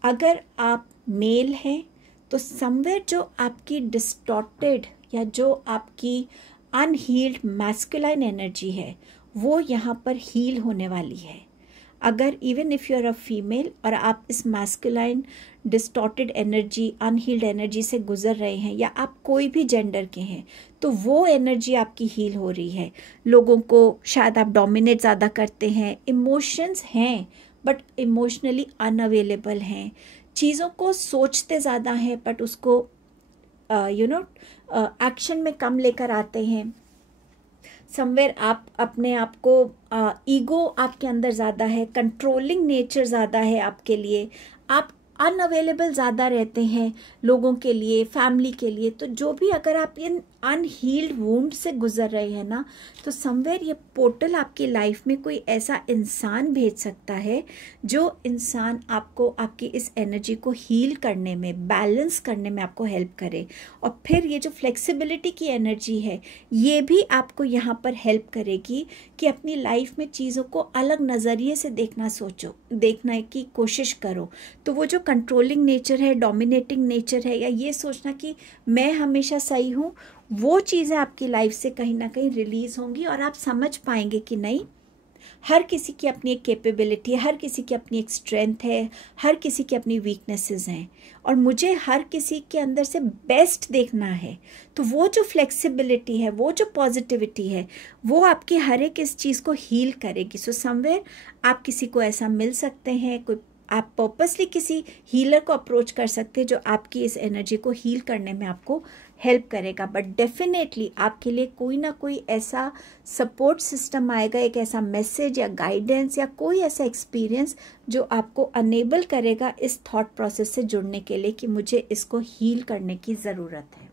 अगर आप मेल हैं तो समवेयर जो आपकी डिस्टॉर्टेड या जो आपकी अनहील्ड मैस्कुलाइन एनर्जी है वो यहाँ पर हील होने वाली है। अगर even if you are a female और आप इस masculine distorted energy, unhealed energy से गुजर रहे हैं, या आप कोई भी जेंडर के हैं, तो वो एनर्जी आपकी हील हो रही है। लोगों को शायद आप डोमिनेट ज़्यादा करते हैं, इमोशंस हैं बट इमोशनली अनअवेलेबल हैं, चीज़ों को सोचते ज़्यादा हैं बट उसको एक्शन में कम लेकर आते हैं। समवेयर आप अपने आप को ईगो आपके अंदर ज़्यादा है, कंट्रोलिंग नेचर ज़्यादा है आपके लिए, आप अनअवेलेबल ज़्यादा रहते हैं लोगों के लिए, फैमिली के लिए। तो जो भी अगर आप इन अनहील्ड वुंड से गुजर रहे हैं ना, तो समवेयर ये पोर्टल आपकी लाइफ में कोई ऐसा इंसान भेज सकता है जो इंसान आपको आपकी इस एनर्जी को हील करने में, बैलेंस करने में आपको हेल्प करे। और फिर ये जो फ्लेक्सिबिलिटी की एनर्जी है, ये भी आपको यहाँ पर हेल्प करेगी कि अपनी लाइफ में चीज़ों को अलग नज़रिए से देखने की कोशिश करो। तो वो जो कंट्रोलिंग नेचर है, डोमिनेटिंग नेचर है, या ये सोचना कि मैं हमेशा सही हूँ, वो चीज़ें आपकी लाइफ से कहीं ना कहीं रिलीज होंगी और आप समझ पाएंगे कि नहीं, हर किसी की अपनी एक कैपेबिलिटी है, हर किसी की अपनी एक स्ट्रेंथ है, हर किसी की अपनी वीकनेसेस हैं, और मुझे हर किसी के अंदर से बेस्ट देखना है। तो वो जो फ्लेक्सिबिलिटी है, वो जो पॉजिटिविटी है, वो आपकी हर एक इस चीज़ को हील करेगी। सो समवेयर आप किसी को ऐसा मिल सकते हैं, कोई आप पर्पसली किसी हीलर को अप्रोच कर सकते हैं जो आपकी इस एनर्जी को हील करने में आपको हेल्प करेगा। बट डेफिनेटली आपके लिए कोई ना कोई ऐसा सपोर्ट सिस्टम आएगा, एक ऐसा मैसेज या गाइडेंस या कोई ऐसा एक्सपीरियंस जो आपको अनेबल करेगा इस थॉट प्रोसेस से जुड़ने के लिए कि मुझे इसको हील करने की ज़रूरत है।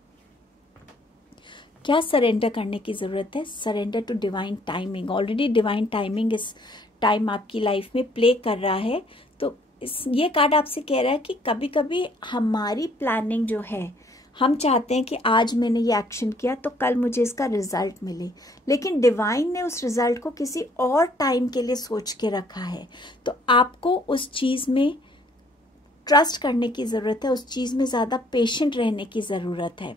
क्या सरेंडर करने की ज़रूरत है? Surrender to divine timing. Already divine timing इस टाइम आपकी लाइफ में प्ले कर रहा है। तो ये कार्ड आपसे कह रहा है कि कभी कभी हमारी प्लानिंग जो है, हम चाहते हैं कि आज मैंने ये एक्शन किया तो कल मुझे इसका रिजल्ट मिले, लेकिन डिवाइन ने उस रिजल्ट को किसी और टाइम के लिए सोच के रखा है। तो आपको उस चीज़ में ट्रस्ट करने की ज़रूरत है, उस चीज़ में ज़्यादा पेशेंट रहने की ज़रूरत है।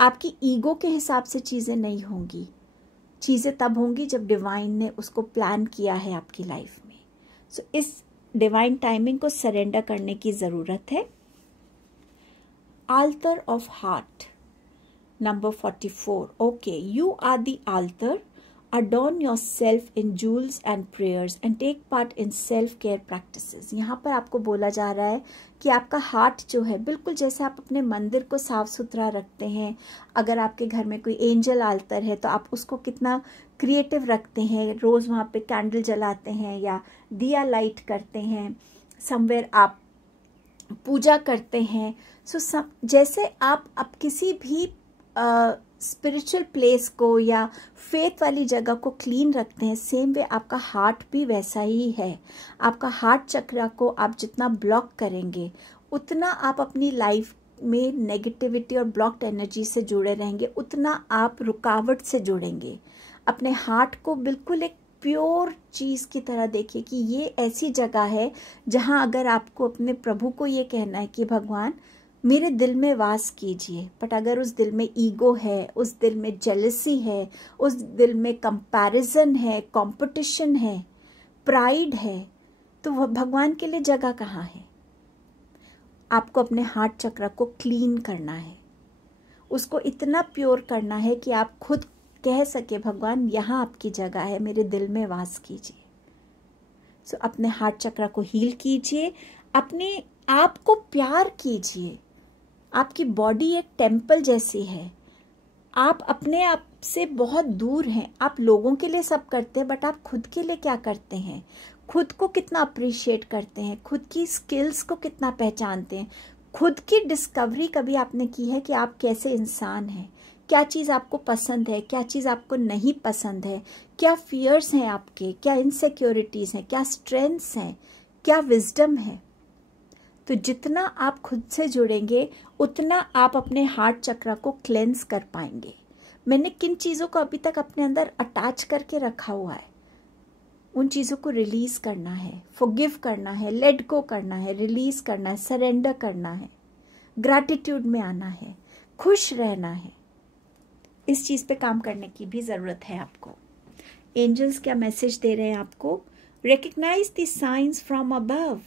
आपकी ईगो के हिसाब से चीज़ें नहीं होंगी, चीज़ें तब होंगी जब डिवाइन ने उसको प्लान किया है आपकी लाइफ में। सो इस डिवाइन टाइमिंग को सरेंडर करने की ज़रूरत है। Altar of heart, number 44. Okay, you are the altar. Adorn yourself in jewels and prayers and take part in self-care practices. यहाँ पर आपको बोला जा रहा है कि आपका हार्ट जो है, बिल्कुल जैसे आप अपने मंदिर को साफ सुथरा रखते हैं, अगर आपके घर में कोई एंजल आल्टर है तो आप उसको कितना क्रिएटिव रखते हैं, रोज़ वहाँ पे कैंडल जलाते हैं या दिया लाइट करते हैं, समवेयर आप पूजा करते हैं। जैसे आप अब किसी भी स्पिरिचुअल प्लेस को या फेथ वाली जगह को क्लीन रखते हैं, सेम वे आपका हार्ट भी वैसा ही है। आपका हार्ट चक्र को आप जितना ब्लॉक करेंगे, उतना आप अपनी लाइफ में नेगेटिविटी और ब्लॉक्ड एनर्जी से जुड़े रहेंगे, उतना आप रुकावट से जुड़ेंगे। अपने हार्ट को बिल्कुल एक प्योर चीज़ की तरह देखिए कि ये ऐसी जगह है जहाँ अगर आपको अपने प्रभु को ये कहना है कि भगवान मेरे दिल में वास कीजिए, बट अगर उस दिल में ईगो है, उस दिल में जेलसी है, उस दिल में कंपैरिजन है, कंपटीशन है, प्राइड है, तो वह भगवान के लिए जगह कहाँ है? आपको अपने हार्ट चक्र को क्लीन करना है, उसको इतना प्योर करना है कि आप खुद कह सके भगवान यहाँ आपकी जगह है, मेरे दिल में वास कीजिए। सो अपने हार्ट चक्र को हील कीजिए, अपने आप को प्यार कीजिए। आपकी बॉडी एक टेम्पल जैसी है, आप अपने आप से बहुत दूर हैं। आप लोगों के लिए सब करते हैं, बट आप खुद के लिए क्या करते हैं? खुद को कितना अप्रिशिएट करते हैं? खुद की स्किल्स को कितना पहचानते हैं? खुद की डिस्कवरी कभी आपने की है कि आप कैसे इंसान हैं? क्या चीज़ आपको पसंद है, क्या चीज़ आपको नहीं पसंद है? क्या फियर्स हैं आपके, क्या इनसिक्योरिटीज़ हैं, क्या स्ट्रेंथ्स हैं, क्या विजडम है? तो जितना आप खुद से जुड़ेंगे, उतना आप अपने हार्ट चक्र को क्लेंस कर पाएंगे। मैंने किन चीज़ों को अभी तक अपने अंदर अटैच करके रखा हुआ है, उन चीज़ों को रिलीज़ करना है, फॉरगिव करना है, लेट गो करना है, रिलीज़ करना है, सरेंडर करना है, ग्रैटिट्यूड में आना है, खुश रहना है। इस चीज़ पे काम करने की भी ज़रूरत है आपको। एंजल्स क्या मैसेज दे रहे हैं आपको? Recognise the signs from above.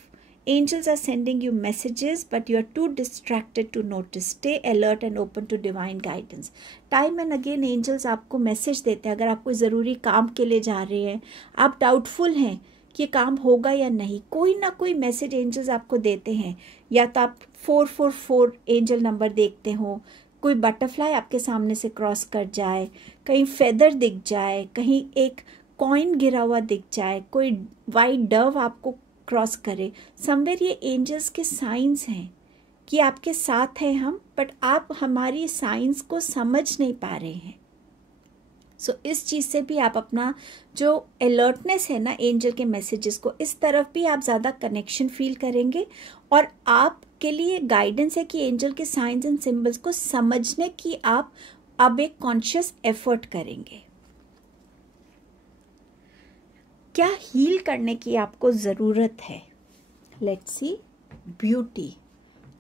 Angels are sending you messages, but you are too distracted to notice. Stay alert and open to divine guidance. Time and again angels आपको मैसेज देते हैं। अगर आप कोई ज़रूरी काम के लिए जा रहे हैं, आप डाउटफुल हैं कि ये काम होगा या नहीं, कोई ना कोई मैसेज एंजल्स आपको देते हैं। या तो आप 444 एंजल नंबर देखते हो, कोई बटरफ्लाई आपके सामने से क्रॉस कर जाए, कहीं फेदर दिख जाए, कहीं एक कॉइन गिरा हुआ दिख जाए, कोई वाइट डव आपको क्रॉस करे, समवेयर ये एंजल्स के साइंस हैं कि आपके साथ हैं हम, बट आप हमारी साइंस को समझ नहीं पा रहे हैं। सो इस चीज़ से भी आप अपना जो अलर्टनेस है ना एंजल के मैसेजेस को, इस तरफ भी आप ज़्यादा कनेक्शन फील करेंगे और आपके लिए गाइडेंस है कि एंजल के साइंस एंड सिंबल्स को समझने की आप अब एक कॉन्शियस एफर्ट करेंगे। क्या हील करने की आपको ज़रूरत है? Let's see. ब्यूटी।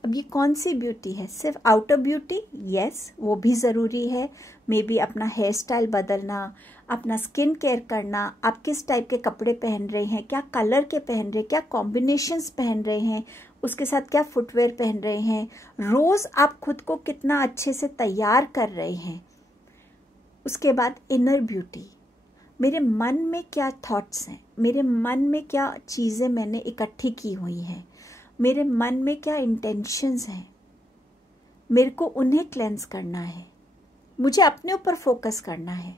अब ये कौन सी ब्यूटी है? सिर्फ आउटर ब्यूटी? यस, वो भी ज़रूरी है। मे बी अपना हेयर स्टाइल बदलना, अपना स्किन केयर करना, आप किस टाइप के कपड़े पहन रहे हैं, क्या कलर के पहन रहे हैं, क्या कॉम्बिनेशंस पहन रहे हैं, उसके साथ क्या फुटवेयर पहन रहे हैं, रोज़ आप खुद को कितना अच्छे से तैयार कर रहे हैं। उसके बाद इनर ब्यूटी, मेरे मन में क्या थॉट्स हैं, मेरे मन में क्या चीज़ें मैंने इकट्ठी की हुई हैं, मेरे मन में क्या इंटेंशंस हैं, मेरे को उन्हें क्लेंस करना है, मुझे अपने ऊपर फोकस करना है,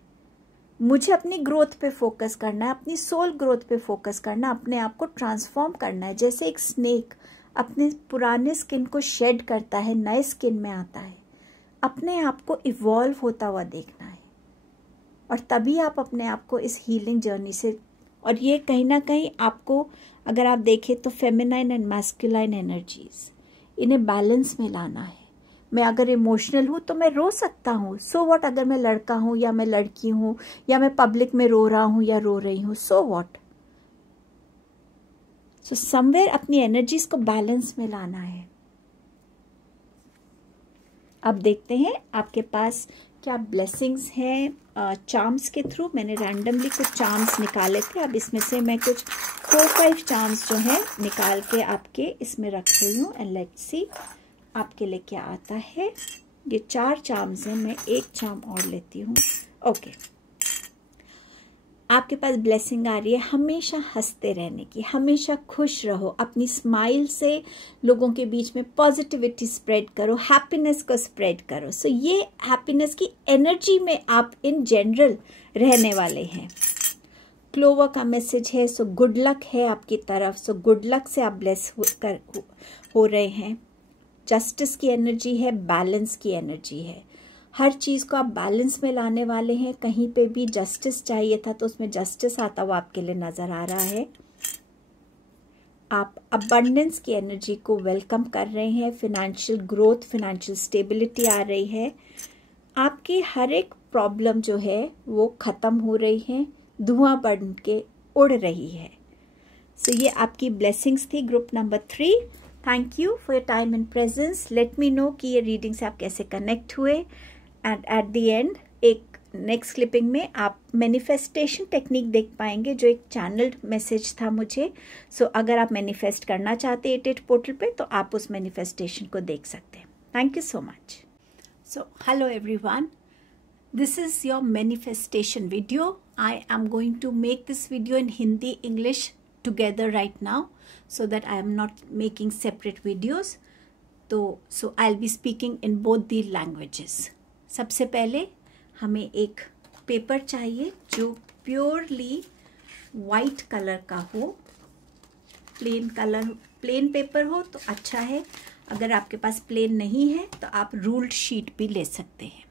मुझे अपनी ग्रोथ पे फोकस करना है, अपनी सोल ग्रोथ पे फोकस करना, अपने आप को ट्रांसफॉर्म करना है। जैसे एक स्नेक अपने पुराने स्किन को शेड करता है, नए स्किन में आता है, अपने आप को इवॉल्व होता हुआ देखना है, और तभी आप अपने आप को इस हीलिंग जर्नी से, और ये कहीं ना कहीं आपको अगर आप देखें तो फेमिनाइन एंड मैस्कुलाइन एनर्जीज, इन्हें बैलेंस में लाना है। मैं अगर इमोशनल हूँ तो मैं रो सकता हूँ, सो व्हाट। अगर मैं लड़का हूँ या मैं लड़की हूँ या मैं पब्लिक में रो रहा हूँ या रो रही हूँ, सो व्हाट। सो समवेयर अपनी एनर्जीज को बैलेंस में लाना है। अब देखते हैं आपके पास क्या ब्लेसिंग्स हैं चार्म्स के थ्रू। मैंने रैंडमली कुछ चार्म्स निकाले थे, अब इसमें से मैं कुछ 4-5 चार्म्स जो है निकाल के आपके इसमें रख रही हूँ। एंड लेट्स सी आपके लिए क्या आता है। ये 4 चार्म्स हैं, मैं एक चार्म और लेती हूँ। ओके, आपके पास ब्लेसिंग आ रही है हमेशा हंसते रहने की, हमेशा खुश रहो, अपनी स्माइल से लोगों के बीच में पॉजिटिविटी स्प्रेड करो, हैप्पीनेस को स्प्रेड करो। सो ये हैप्पीनेस की एनर्जी में आप इन जनरल रहने वाले हैं। क्लोवर का मैसेज है, सो गुड लक है आपकी तरफ। सो गुड लक से आप ब्लेस हो रहे हैं। जस्टिस की एनर्जी है, बैलेंस की एनर्जी है। हर चीज़ को आप बैलेंस में लाने वाले हैं। कहीं पे भी जस्टिस चाहिए था तो उसमें जस्टिस आता हुआ आपके लिए नज़र आ रहा है। आप अबंडेंस की एनर्जी को वेलकम कर रहे हैं। फिनेंशियल ग्रोथ, फिनेंशियल स्टेबिलिटी आ रही है। आपकी हर एक प्रॉब्लम जो है वो ख़त्म हो रही है, धुआं बन के उड़ रही है। सो ये आपकी ब्लेसिंग्स थी group number 3। Thank you for your time and presence. Let me know कि ये रीडिंग से आप कैसे कनेक्ट हुए। एंड एट द एंड एक नेक्स्ट क्लिपिंग में आप मैनिफेस्टेशन टेक्निक देख पाएंगे, जो एक चैनल्ड मैसेज था मुझे। सो अगर आप मैनिफेस्ट करना चाहते हैं 88 पोर्टल पे तो आप उस मैनिफेस्टेशन को देख सकते हैं। Thank you so much. So hello everyone, this is your manifestation video. I am going to make this video in Hindi, English together right now, so that I am not making separate videos. So I'll be speaking in both the languages. सबसे पहले हमें एक paper चाहिए जो purely white colour का हो। Plain paper हो तो अच्छा है। अगर आपके पास प्लेन नहीं है तो आप रूल्ड शीट भी ले सकते हैं।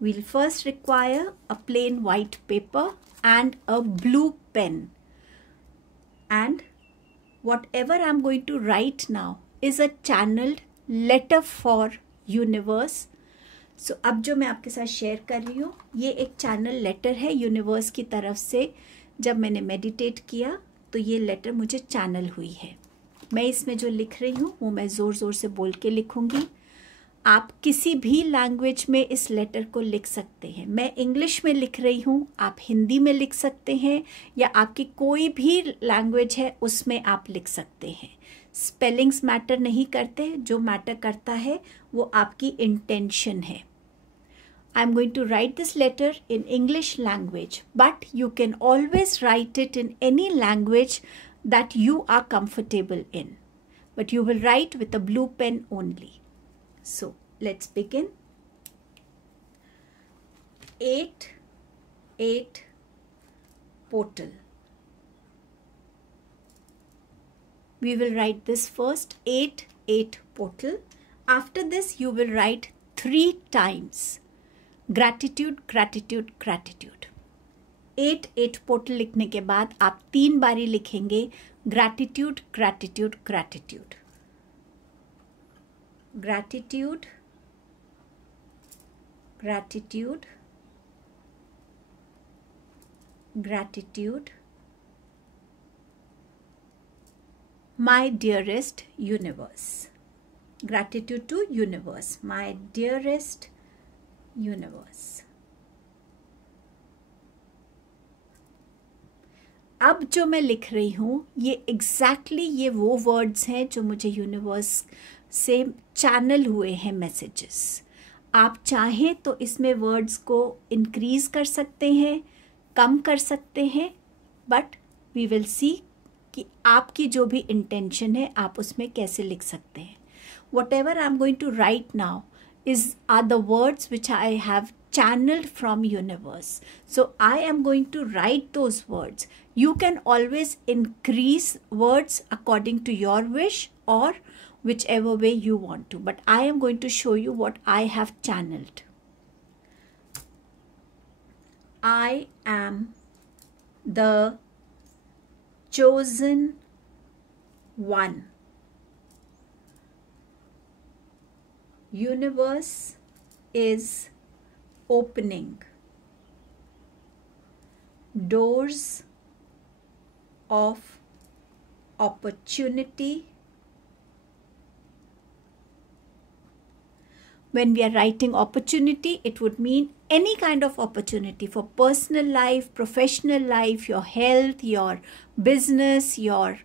We'll first require a plain white paper and a blue pen. And whatever I'm going to write now is a channeled letter for universe. So अब जो मैं आपके साथ शेयर कर रही हूँ ये एक चैनल लेटर है यूनिवर्स की तरफ से। जब मैंने मेडिटेट किया तो ये लेटर मुझे चैनल हुई है। मैं इसमें जो लिख रही हूँ वो मैं ज़ोर ज़ोर से बोल के लिखूँगी। आप किसी भी लैंग्वेज में इस लेटर को लिख सकते हैं। मैं इंग्लिश में लिख रही हूँ, आप हिंदी में लिख सकते हैं, या आपकी कोई भी लैंग्वेज है उसमें आप लिख सकते हैं। स्पेलिंग्स मैटर नहीं करते, जो मैटर करता है वो आपकी इंटेंशन है। I am going to write this letter in English language, but you can always write it in any language that you are comfortable in, but you will write with a blue pen only. So let's begin. 8 portal. We will write this first, 8 portal. After this you will write 3 times gratitude, gratitude, gratitude. 8 portal लिखने के बाद आप 3 बारी लिखेंगे gratitude, gratitude, gratitude. Gratitude, gratitude, gratitude. My dearest universe. Gratitude to universe. My dearest universe. अब जो मैं लिख रही हूँ ये एग्जैक्टली ये वो वर्ड्स हैं जो मुझे यूनिवर्स से चैनल हुए हैं मैसेजेस. आप चाहें तो इसमें वर्ड्स को इंक्रीज कर सकते हैं, कम कर सकते हैं, बट वी विल सी कि आपकी जो भी इंटेंशन है आप उसमें कैसे लिख सकते हैं. Whatever I'm going to write now are the words which I have channeled from universe. So I am going to write those words. You can always increase words according to your wish or whichever way you want to. But I am going to show you what I have channeled. I am the chosen one. Universe is opening doors of opportunity. When we are writing opportunity, it would mean any kind of opportunity for personal life, professional life, your health, your business, your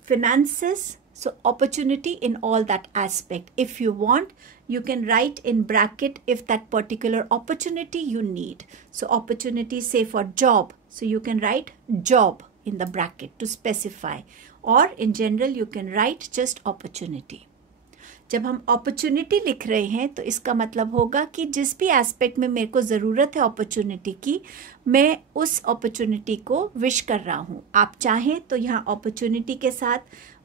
finances. So opportunity in all that aspect. If you want, you can write in bracket if that particular opportunity you need. So opportunity, say for job. So you can write job in the bracket to specify. Or in general, you can write just opportunity. जब हम opportunity लिख रहे हैं तो इसका मतलब होगा कि जिस भी एस्पेक्ट में मेरे को ज़रूरत है opportunity की, मैं उस opportunity को wish कर रहा हूँ. आप चाहें तो यहाँ opportunity के साथ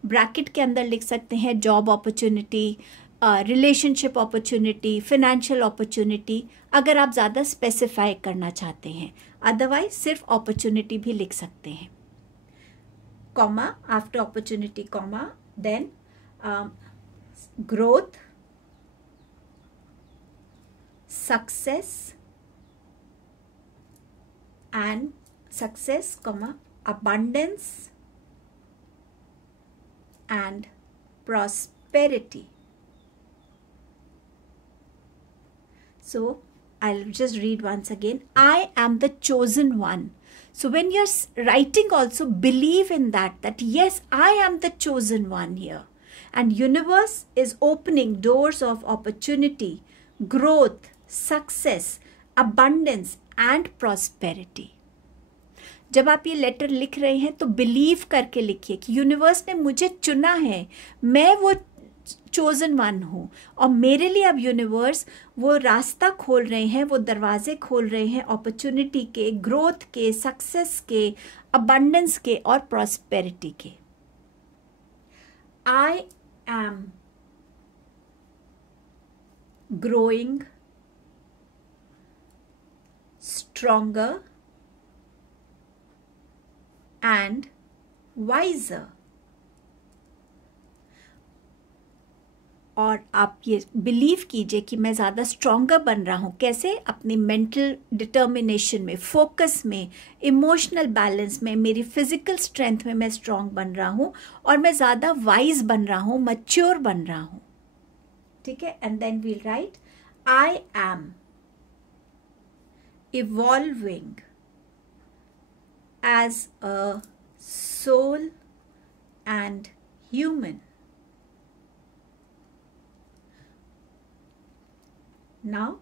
ब्रैकेट के अंदर लिख सकते हैं job opportunity, relationship opportunity, financial opportunity, अगर आप ज़्यादा स्पेसिफाई करना चाहते हैं. अदरवाइज सिर्फ अपॉर्चुनिटी भी लिख सकते हैं. Comma after opportunity comma, then growth, success and success comma abundance and prosperity. So I'll just read once again. I am the chosen one. So when you're writing also, believe in that yes, I am the chosen one here. And universe is opening doors of opportunity, growth, success, abundance and prosperity. जब आप ये letter लिख रहे हैं तो believe करके लिखिए कि यूनिवर्स ने मुझे चुना है, मैं वो चोजन वन हूँ और मेरे लिए अब यूनिवर्स वो रास्ता खोल रहे हैं, वो दरवाजे खोल रहे हैं अपॉर्चुनिटी के, ग्रोथ के, सक्सेस के, अबंडेंस के और प्रॉस्पेरिटी के. I am growing stronger and wiser. और आप ये बिलीव कीजिए कि मैं ज़्यादा स्ट्रॉन्गर बन रहा हूँ. कैसे? अपनी मेंटल डिटर्मिनेशन में, फोकस में, इमोशनल बैलेंस में, मेरी फिजिकल स्ट्रेंथ में मैं स्ट्रॉन्ग बन रहा हूँ और मैं ज़्यादा वाइज बन रहा हूँ, मैच्योर बन रहा हूँ. ठीक है. And then we'll write I am evolving as a soul and human. Now,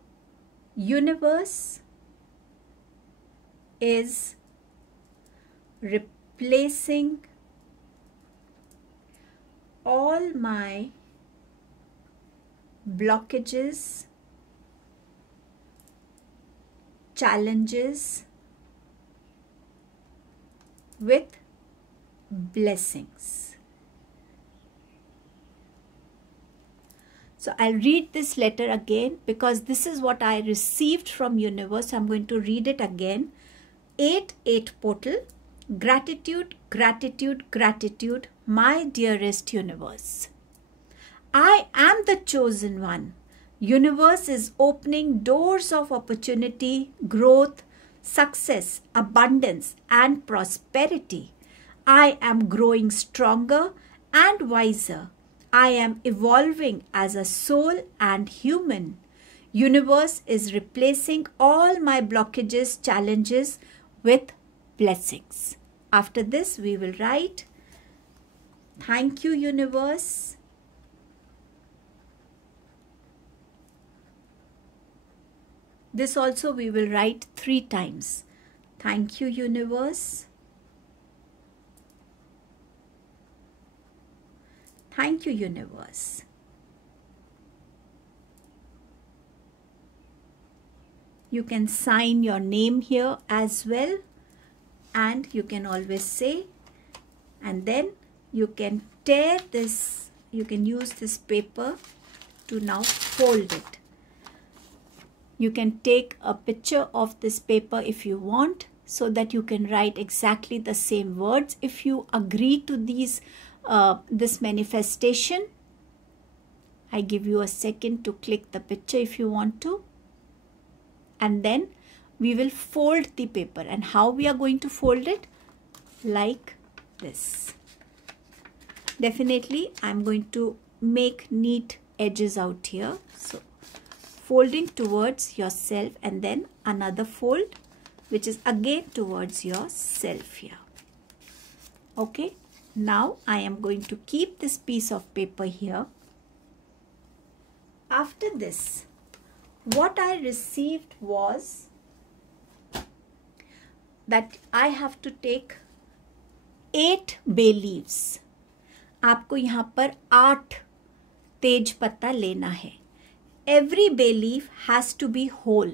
universe is replacing all my blockages challenges with blessings. So I'll read this letter again because this is what I received from universe. I'm going to read it again. 8-8 portal. Gratitude, gratitude, gratitude, my dearest universe. I am the chosen one. Universe is opening doors of opportunity, growth, success, abundance, and prosperity. I am growing stronger and wiser. I am evolving as a soul and human. Universe is replacing all my blockages, challenges with blessings. After this, we will write, thank you, universe. This also we will write 3 times. Thank you, universe. Thank you, universe. You can sign your name here as well, and you can always say, and then you can tear this, you can use this paper to now fold it. You can take a picture of this paper if you want, so that you can write exactly the same words. If you agree to these, this manifestation, I give you a second to click the picture if you want to. And then we will fold the paper. And how we are going to fold it? Like this. Definitely, I'm going to make neat edges out here. So, folding towards yourself and then another fold which is again towards yourself here. Okay, now I am going to keep this piece of paper here. After this, what I received was that I have to take 8 bay leaves. आपको यहाँ पर 8 तेज पत्ता लेना है. Every bay leaf has to be whole.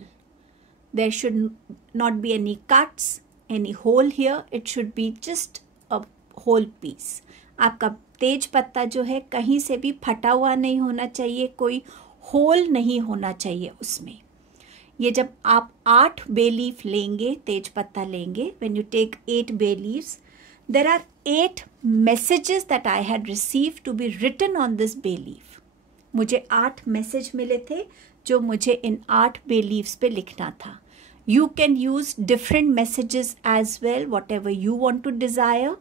There should not be any cuts, any hole here. It should be just a whole piece. आपका तेज पत्ता जो है कहीं से भी फटा हुआ नहीं होना चाहिए, कोई होल नहीं होना चाहिए उसमें. ये जब आप 8 bay leaf लेंगे, तेज पत्ता लेंगे, when you take 8 bay leaves, there are 8 messages that I had received to be written on this bay leaf. मुझे 8 मैसेज मिले थे जो मुझे इन 8 bay leaves पे लिखना था. You can use different messages as well, whatever you want to desire,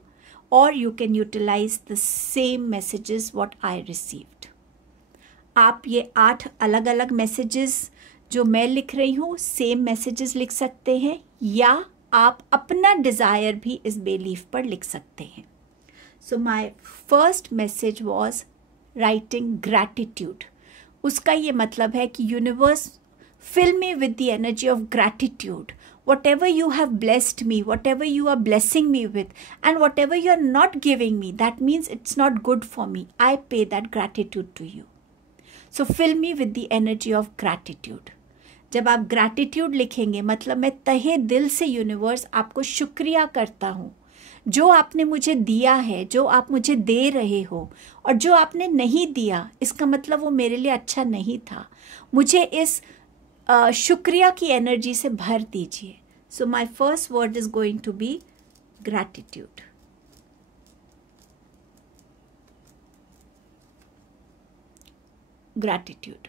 or you can utilize the same messages what I received. आप ये 8 अलग अलग मैसेजेस जो मैं लिख रही हूँ, सेम मैसेजेस लिख सकते हैं, या आप अपना डिज़ायर भी इस bay leaf पर लिख सकते हैं. So my first message was writing gratitude. उसका ये मतलब है कि universe fill me with the energy of gratitude. Whatever you have blessed me, whatever you are blessing me with, and whatever you are not giving me, that means it's not good for me. I pay that gratitude to you. So fill me with the energy of gratitude. जब आप gratitude लिखेंगे मतलब मैं तहे दिल से universe आपको शुक्रिया करता हूँ. जो आपने मुझे दिया है, जो आप मुझे दे रहे हो, और जो आपने नहीं दिया, इसका मतलब वो मेरे लिए अच्छा नहीं था. मुझे इस शुक्रिया की एनर्जी से भर दीजिए. So my first word is going to be gratitude. Gratitude.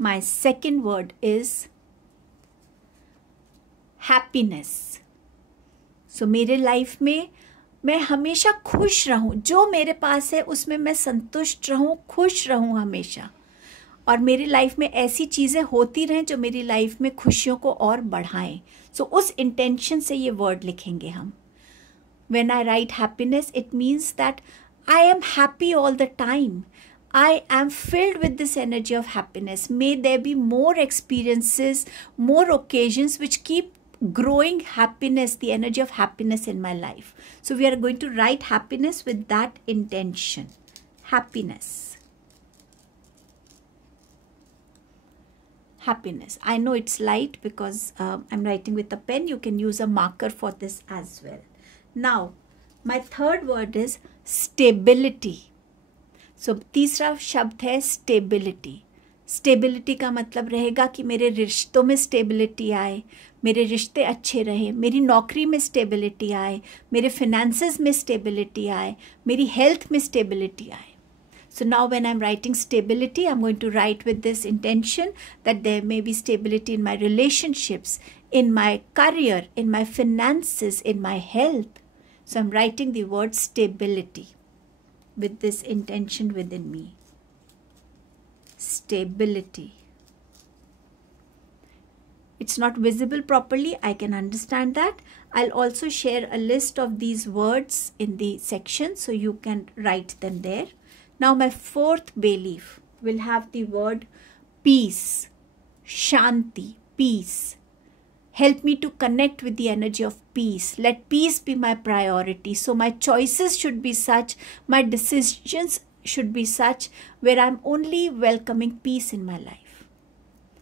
My second word is happiness. So मेरे लाइफ में मैं हमेशा खुश रहूं. जो मेरे पास है उसमें मैं संतुष्ट रहूं, खुश रहूं हमेशा, और मेरी लाइफ में ऐसी चीज़ें होती रहें जो मेरी लाइफ में खुशियों को और बढ़ाएं. सो उस इंटेंशन से ये वर्ड लिखेंगे हम. When I right happiness, it means that I am happy all the time. I am filled with this energy of happiness. May there be more experiences, more occasions which keep growing happiness, the energy of happiness in my life. So we are going to write happiness with that intention. Happiness. happiness. I know it's light because I'm writing with a pen. You can use a marker for this as well. Now, my third word is stability. So तीसरा शब्द है stability. Stability का मतलब रहेगा कि मेरे रिश्तों में स्टेबिलिटी आए, मेरे रिश्ते अच्छे रहे, मेरी नौकरी में स्टेबिलिटी आए, मेरे फिनेंसेस में स्टेबिलिटी आए, मेरी हेल्थ में स्टेबिलिटी आए. So now when I'm writing stability, I'm going to write with this intention that there may be stability in my relationships, in my career, in my finances, in my health. So I'm writing the word stability with this intention within me. Stability. It's not visible properly. I can understand that. I'll also share a list of these words in the section so you can write them there. Now my fourth bay leaf will have the word peace, shanti, peace. Help me to connect with the energy of peace. Let peace be my priority. So my choices should be such, my decisions should be such where I'm only welcoming peace in my life.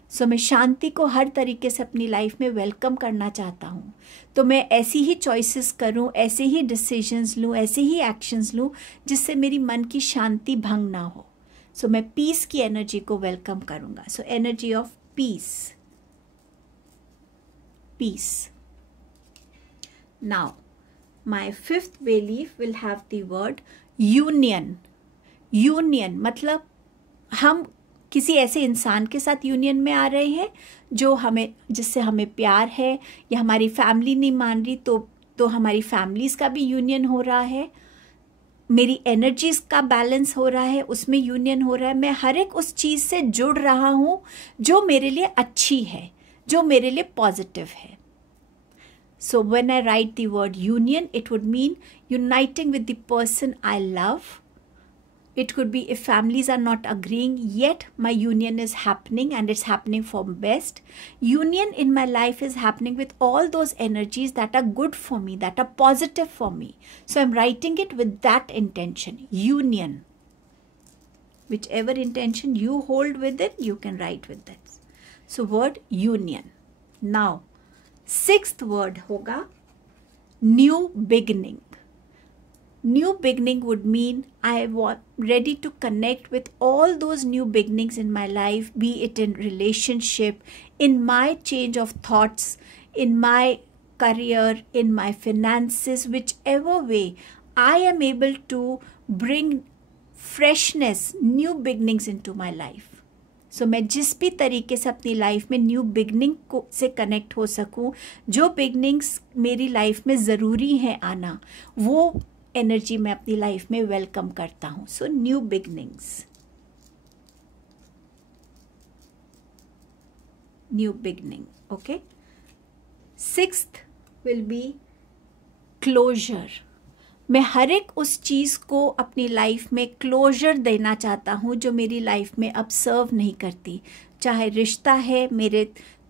So मैं शांति को हर तरीके से अपनी life में welcome करना चाहता हूँ. तो मैं ऐसी ही चॉइसेस करूँ, ऐसे ही डिसीजंस लूँ, ऐसे ही एक्शंस लूँ जिससे मेरी मन की शांति भंग ना हो. सो मैं पीस की एनर्जी को वेलकम करूँगा. So energy of peace. Peace. Now my fifth bay leaf will have the word union. Union मतलब हम किसी ऐसे इंसान के साथ यूनियन में आ रहे हैं जो हमें, जिससे हमें प्यार है, या हमारी फैमिली नहीं मान रही तो हमारी फैमिलीज का भी यूनियन हो रहा है, मेरी एनर्जीज का बैलेंस हो रहा है, उसमें यूनियन हो रहा है. मैं हर एक उस चीज़ से जुड़ रहा हूँ जो मेरे लिए अच्छी है, जो मेरे लिए पॉजिटिव है. So when I right the word union, it would mean uniting with the person I love. It could be if families are not agreeing, yet my union is happening and it's happening for best. Union in my life is happening with all those energies that are good for me, that are positive for me. So I'm writing it with that intention, union. Whichever intention you hold with it, you can write with that. So word union. Now, sixth word hoga new beginning. New beginning would mean I am ready to connect with all those new beginnings in my life, be it in relationship, in my change of thoughts, in my career, in my finances, whichever way I am able to bring freshness, new beginnings into my life. So मैं जिस भी तरीके से अपनी life में new beginning को से connect हो सकूं, जो बिगनिंग्स मेरी लाइफ में ज़रूरी हैं आना, वो एनर्जी मैं अपनी लाइफ में वेलकम करता हूँ. So new beginnings. New beginning. Okay. Sixth will be closer. मैं हर एक उस चीज़ को अपनी लाइफ में क्लोजर देना चाहता हूँ जो मेरी लाइफ में अब सर्व नहीं करती. चाहे रिश्ता है,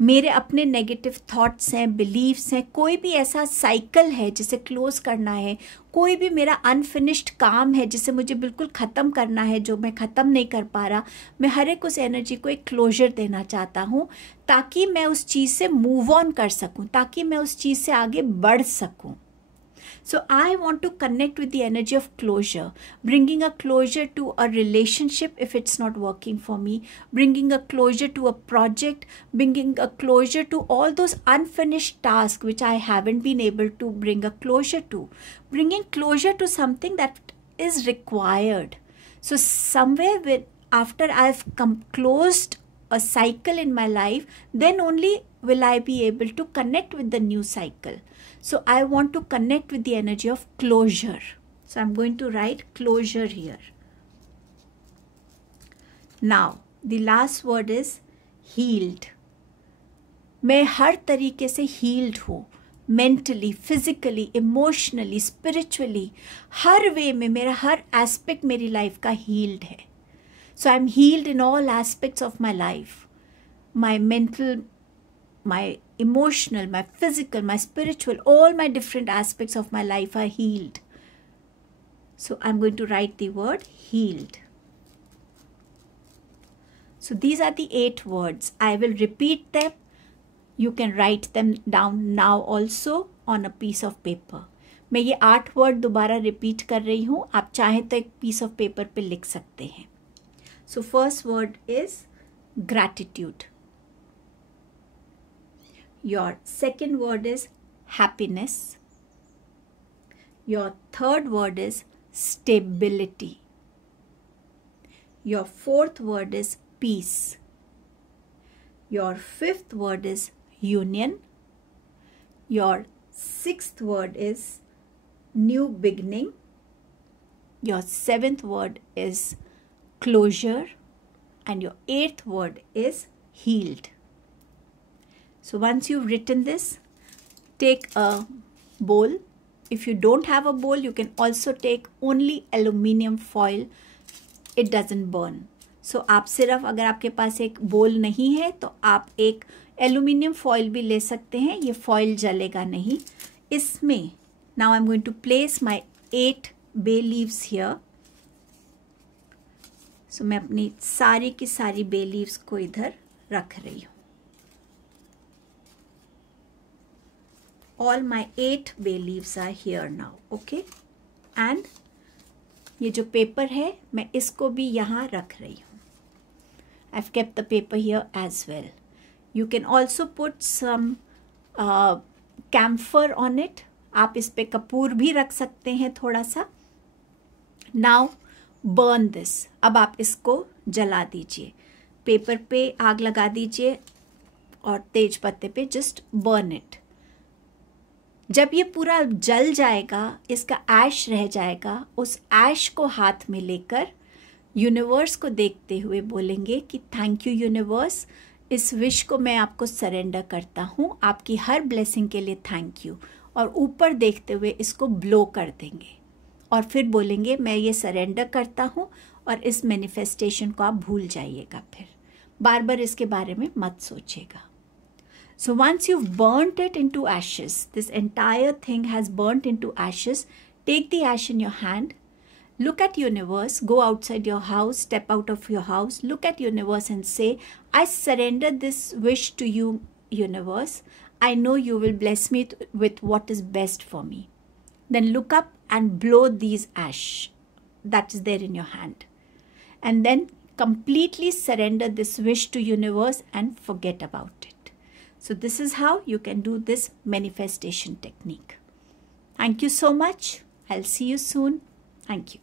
मेरे अपने नेगेटिव थॉट्स हैं, बिलीव्स हैं, कोई भी ऐसा साइकिल है जिसे क्लोज करना है, कोई भी मेरा अनफिनिश्ड काम है जिसे मुझे बिल्कुल ख़त्म करना है, जो मैं ख़त्म नहीं कर पा रहा, मैं हर एक उस एनर्जी को एक क्लोजर देना चाहता हूँ ताकि मैं उस चीज़ से मूव ऑन कर सकूँ, ताकि मैं उस चीज़ से आगे बढ़ सकूँ. So I want to connect with the energy of closure, bringing a closure to a relationship if it's not working for me, bringing a closure to a project, bringing a closure to all those unfinished tasks which I haven't been able to bring a closure to, bringing closure to something that is required. So somewhere after I've closed a cycle in my life, then only will I be able to connect with the new cycle. So I want to connect with the energy of closure. So I'm going to write closure here. Now, the last word is healed. मैं हर तरीके से healed हूँ. Mentally, physically, emotionally, spiritually, हर वे में मेरा हर aspect मेरी life का healed है. So I'm healed in all aspects of my life. My mental, my emotional, my physical, my spiritual, all my different aspects of my life are healed. So I'm going to write the word healed. So these are the 8 words. I will repeat them. You can write them down now also on a piece of paper. मैं ये 8 word दोबारा repeat कर रही हूँ. आप चाहें तो एक पीस ऑफ पेपर पे लिख सकते हैं. So first word is gratitude. Your second word is happiness. Your third word is stability. Your fourth word is peace. Your fifth word is union. Your sixth word is new beginning. Your seventh word is closure. And your eighth word is healed. So once you've written this, take a bowl. If you don't have a bowl, you can also take only aluminium foil. It doesn't burn. So आप सिर्फ अगर आपके पास एक बोल नहीं है तो आप एक एल्यूमिनियम फॉइल भी ले सकते हैं. ये फॉइल जलेगा नहीं. इसमें now I'm going to place my 8 bay leaves here. So मैं अपनी सारी की सारी bay leaves को इधर रख रही हूँ. All my 8 bay leaves are here now. Okay? And ये जो पेपर है मैं इसको भी यहाँ रख रही हूँ. I've kept the paper here as well. You can also put some camphor on it. आप इस पे कपूर भी रख सकते हैं थोड़ा सा. Now burn this. अब आप इसको जला दीजिए. पेपर पे आग लगा दीजिए और तेज पत्ते पे जस्ट बर्न इट. जब ये पूरा जल जाएगा, इसका ऐश रह जाएगा. उस ऐश को हाथ में लेकर यूनिवर्स को देखते हुए बोलेंगे कि थैंक यू यूनिवर्स, इस विश को मैं आपको सरेंडर करता हूँ. आपकी हर ब्लेसिंग के लिए थैंक यू. और ऊपर देखते हुए इसको ब्लो कर देंगे और फिर बोलेंगे मैं ये सरेंडर करता हूँ. और इस मैनिफेस्टेशन को आप भूल जाइएगा. फिर बार बार इसके बारे में मत सोचिएगा. So once you've burnt it into ashes, this entire thing has burnt into ashes, take the ash in your hand, look at universe, go outside your house, step out of your house, look at universe and say, I surrender this wish to you, universe. I know you will bless me with what is best for me. Then look up and blow these ash that is there in your hand. And then completely surrender this wish to universe and forget about it. So this is how you can do this manifestation technique. Thank you so much. I'll see you soon. Thank you.